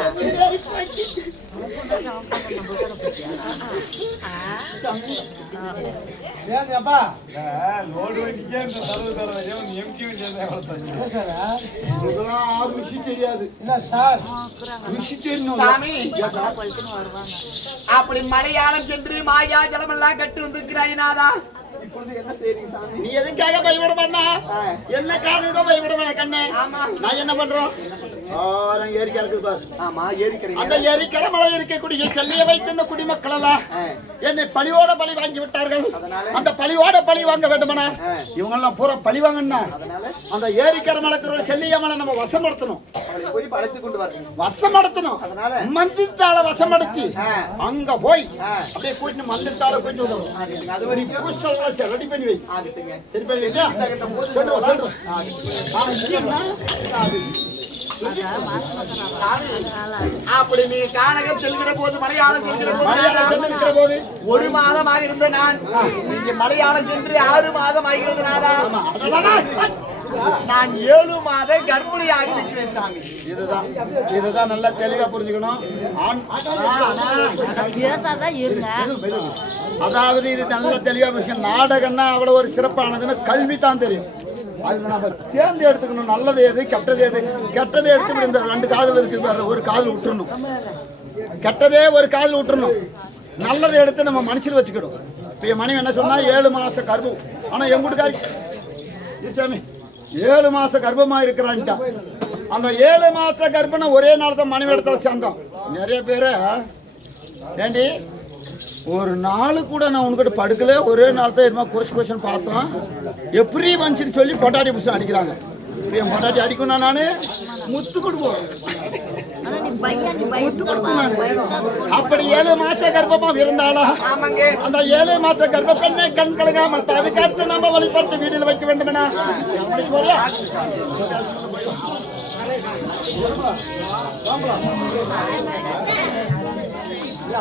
தெரியாது அப்படி மலையாளம் சென்று மாயா ஜலமெல்லாம் கட்டு வந்திருக்கிறாய் நாதா. இப்பொழுது என்ன செய்றீங்க சாமி? நீ எதுக்காக பயப்பட பண்ணா? என்ன காரணத்துக்கு பயப்பட பண்ண கண்ணே? நான் என்ன பண்றோம்? ஏரிக்கை இருக்குது பாரு. ஆமா, ஏரிக்கரை. அந்த ஏரிக்கரை மலை இருக்கக்கூடிய செல்லிய வைத்த இந்த குடிமக்கள் எல்லாம் என்னை பழியோட பழி வாங்கி விட்டார்கள். அந்த பழியோட பழி வாங்க வேண்டுமானா இவங்க எல்லாம் பூரா பழி வாங்கன்னா அந்த ஏரிக்கரை மலைக்கிற செல்லிய மலை நம்ம வசப்படுத்தணும். போய் பழத்து கொண்டு வரணும். வசப்படுத்தணும். மந்திரத்தால வசப்படுத்தி அங்க போய் அப்படியே கூட்டிட்டு மந்திரத்தால கூட்டிட்டு வந்துடும். அது வரைக்கும் ரெடி பண்ணி வை. சரி பண்ணி வையா? அப்படி நீ கானகம் செல்கிற போது மலையாளம் செல்கிற போது 1 மாதமாக இருந்த நான் நீங்க மலையாளம் சென்று 6 மாதம் ஆகிறது நாதா. நான் 7 மாத கர்ப்பிணியாக இருக்கிறேன் சாமி. இதுதான் நல்லா தெளிவா புரிஞ்சுக்கணும். பேசாதான் இருங்க. அதாவது இது நல்லா தெளிவா புரிஞ்சுக்கணும். நாடகம்னா அவ்வளவு ஒரு சிறப்பானதுன்னு கல்வி தான் தெரியும். அது நம்ம தேர்ந்து எடுத்துக்கணும். நல்லது எது கெட்டது எது. கெட்டதை எடுத்து இந்த 2 காதல் இருக்குது, ஒரு காதல் விட்டுறணும். கெட்டதே ஒரு காதல் விட்டுறணும். நல்லதை எடுத்து நம்ம மனசில் வச்சுக்கணும். இப்போ என் மனைவி என்ன சொன்னா 7 மாச கர்ப்பம். ஆனா என் வீட்டுக்காரி சாமி 7 மாச கர்ப்பமா இருக்கிறான்ட்டா. அந்த 7 மாச கர்ப்பனை ஒரே நாள் தான் மனைவிடத்துல சேர்ந்தோம். நிறைய பேரு ஏண்டி ஒரு நாள் கூட நான் உனக்கிட்ட படுக்கல, ஒரே நாள் தான் எதுமா கொஷன் பார்த்தோம், எப்படி வந்துச்சுன்னு சொல்லி பொட்டாட்டி புஷம் அடிக்கிறாங்க. என் பொட்டாட்டி அடிக்கணும், நானு முத்து கொடுப்போம், முத்து கொடுப்பேன் நானு. அப்படி 7 மாச கர்ப்பமா இருந்தாலும் அந்த 7 மாச கர்ப்ப பெண்ணை கண் கலகாமல் அதுக்கடுத்து நம்ம வழிபட்டு வீட்டில் வைக்க வேண்டுமெனா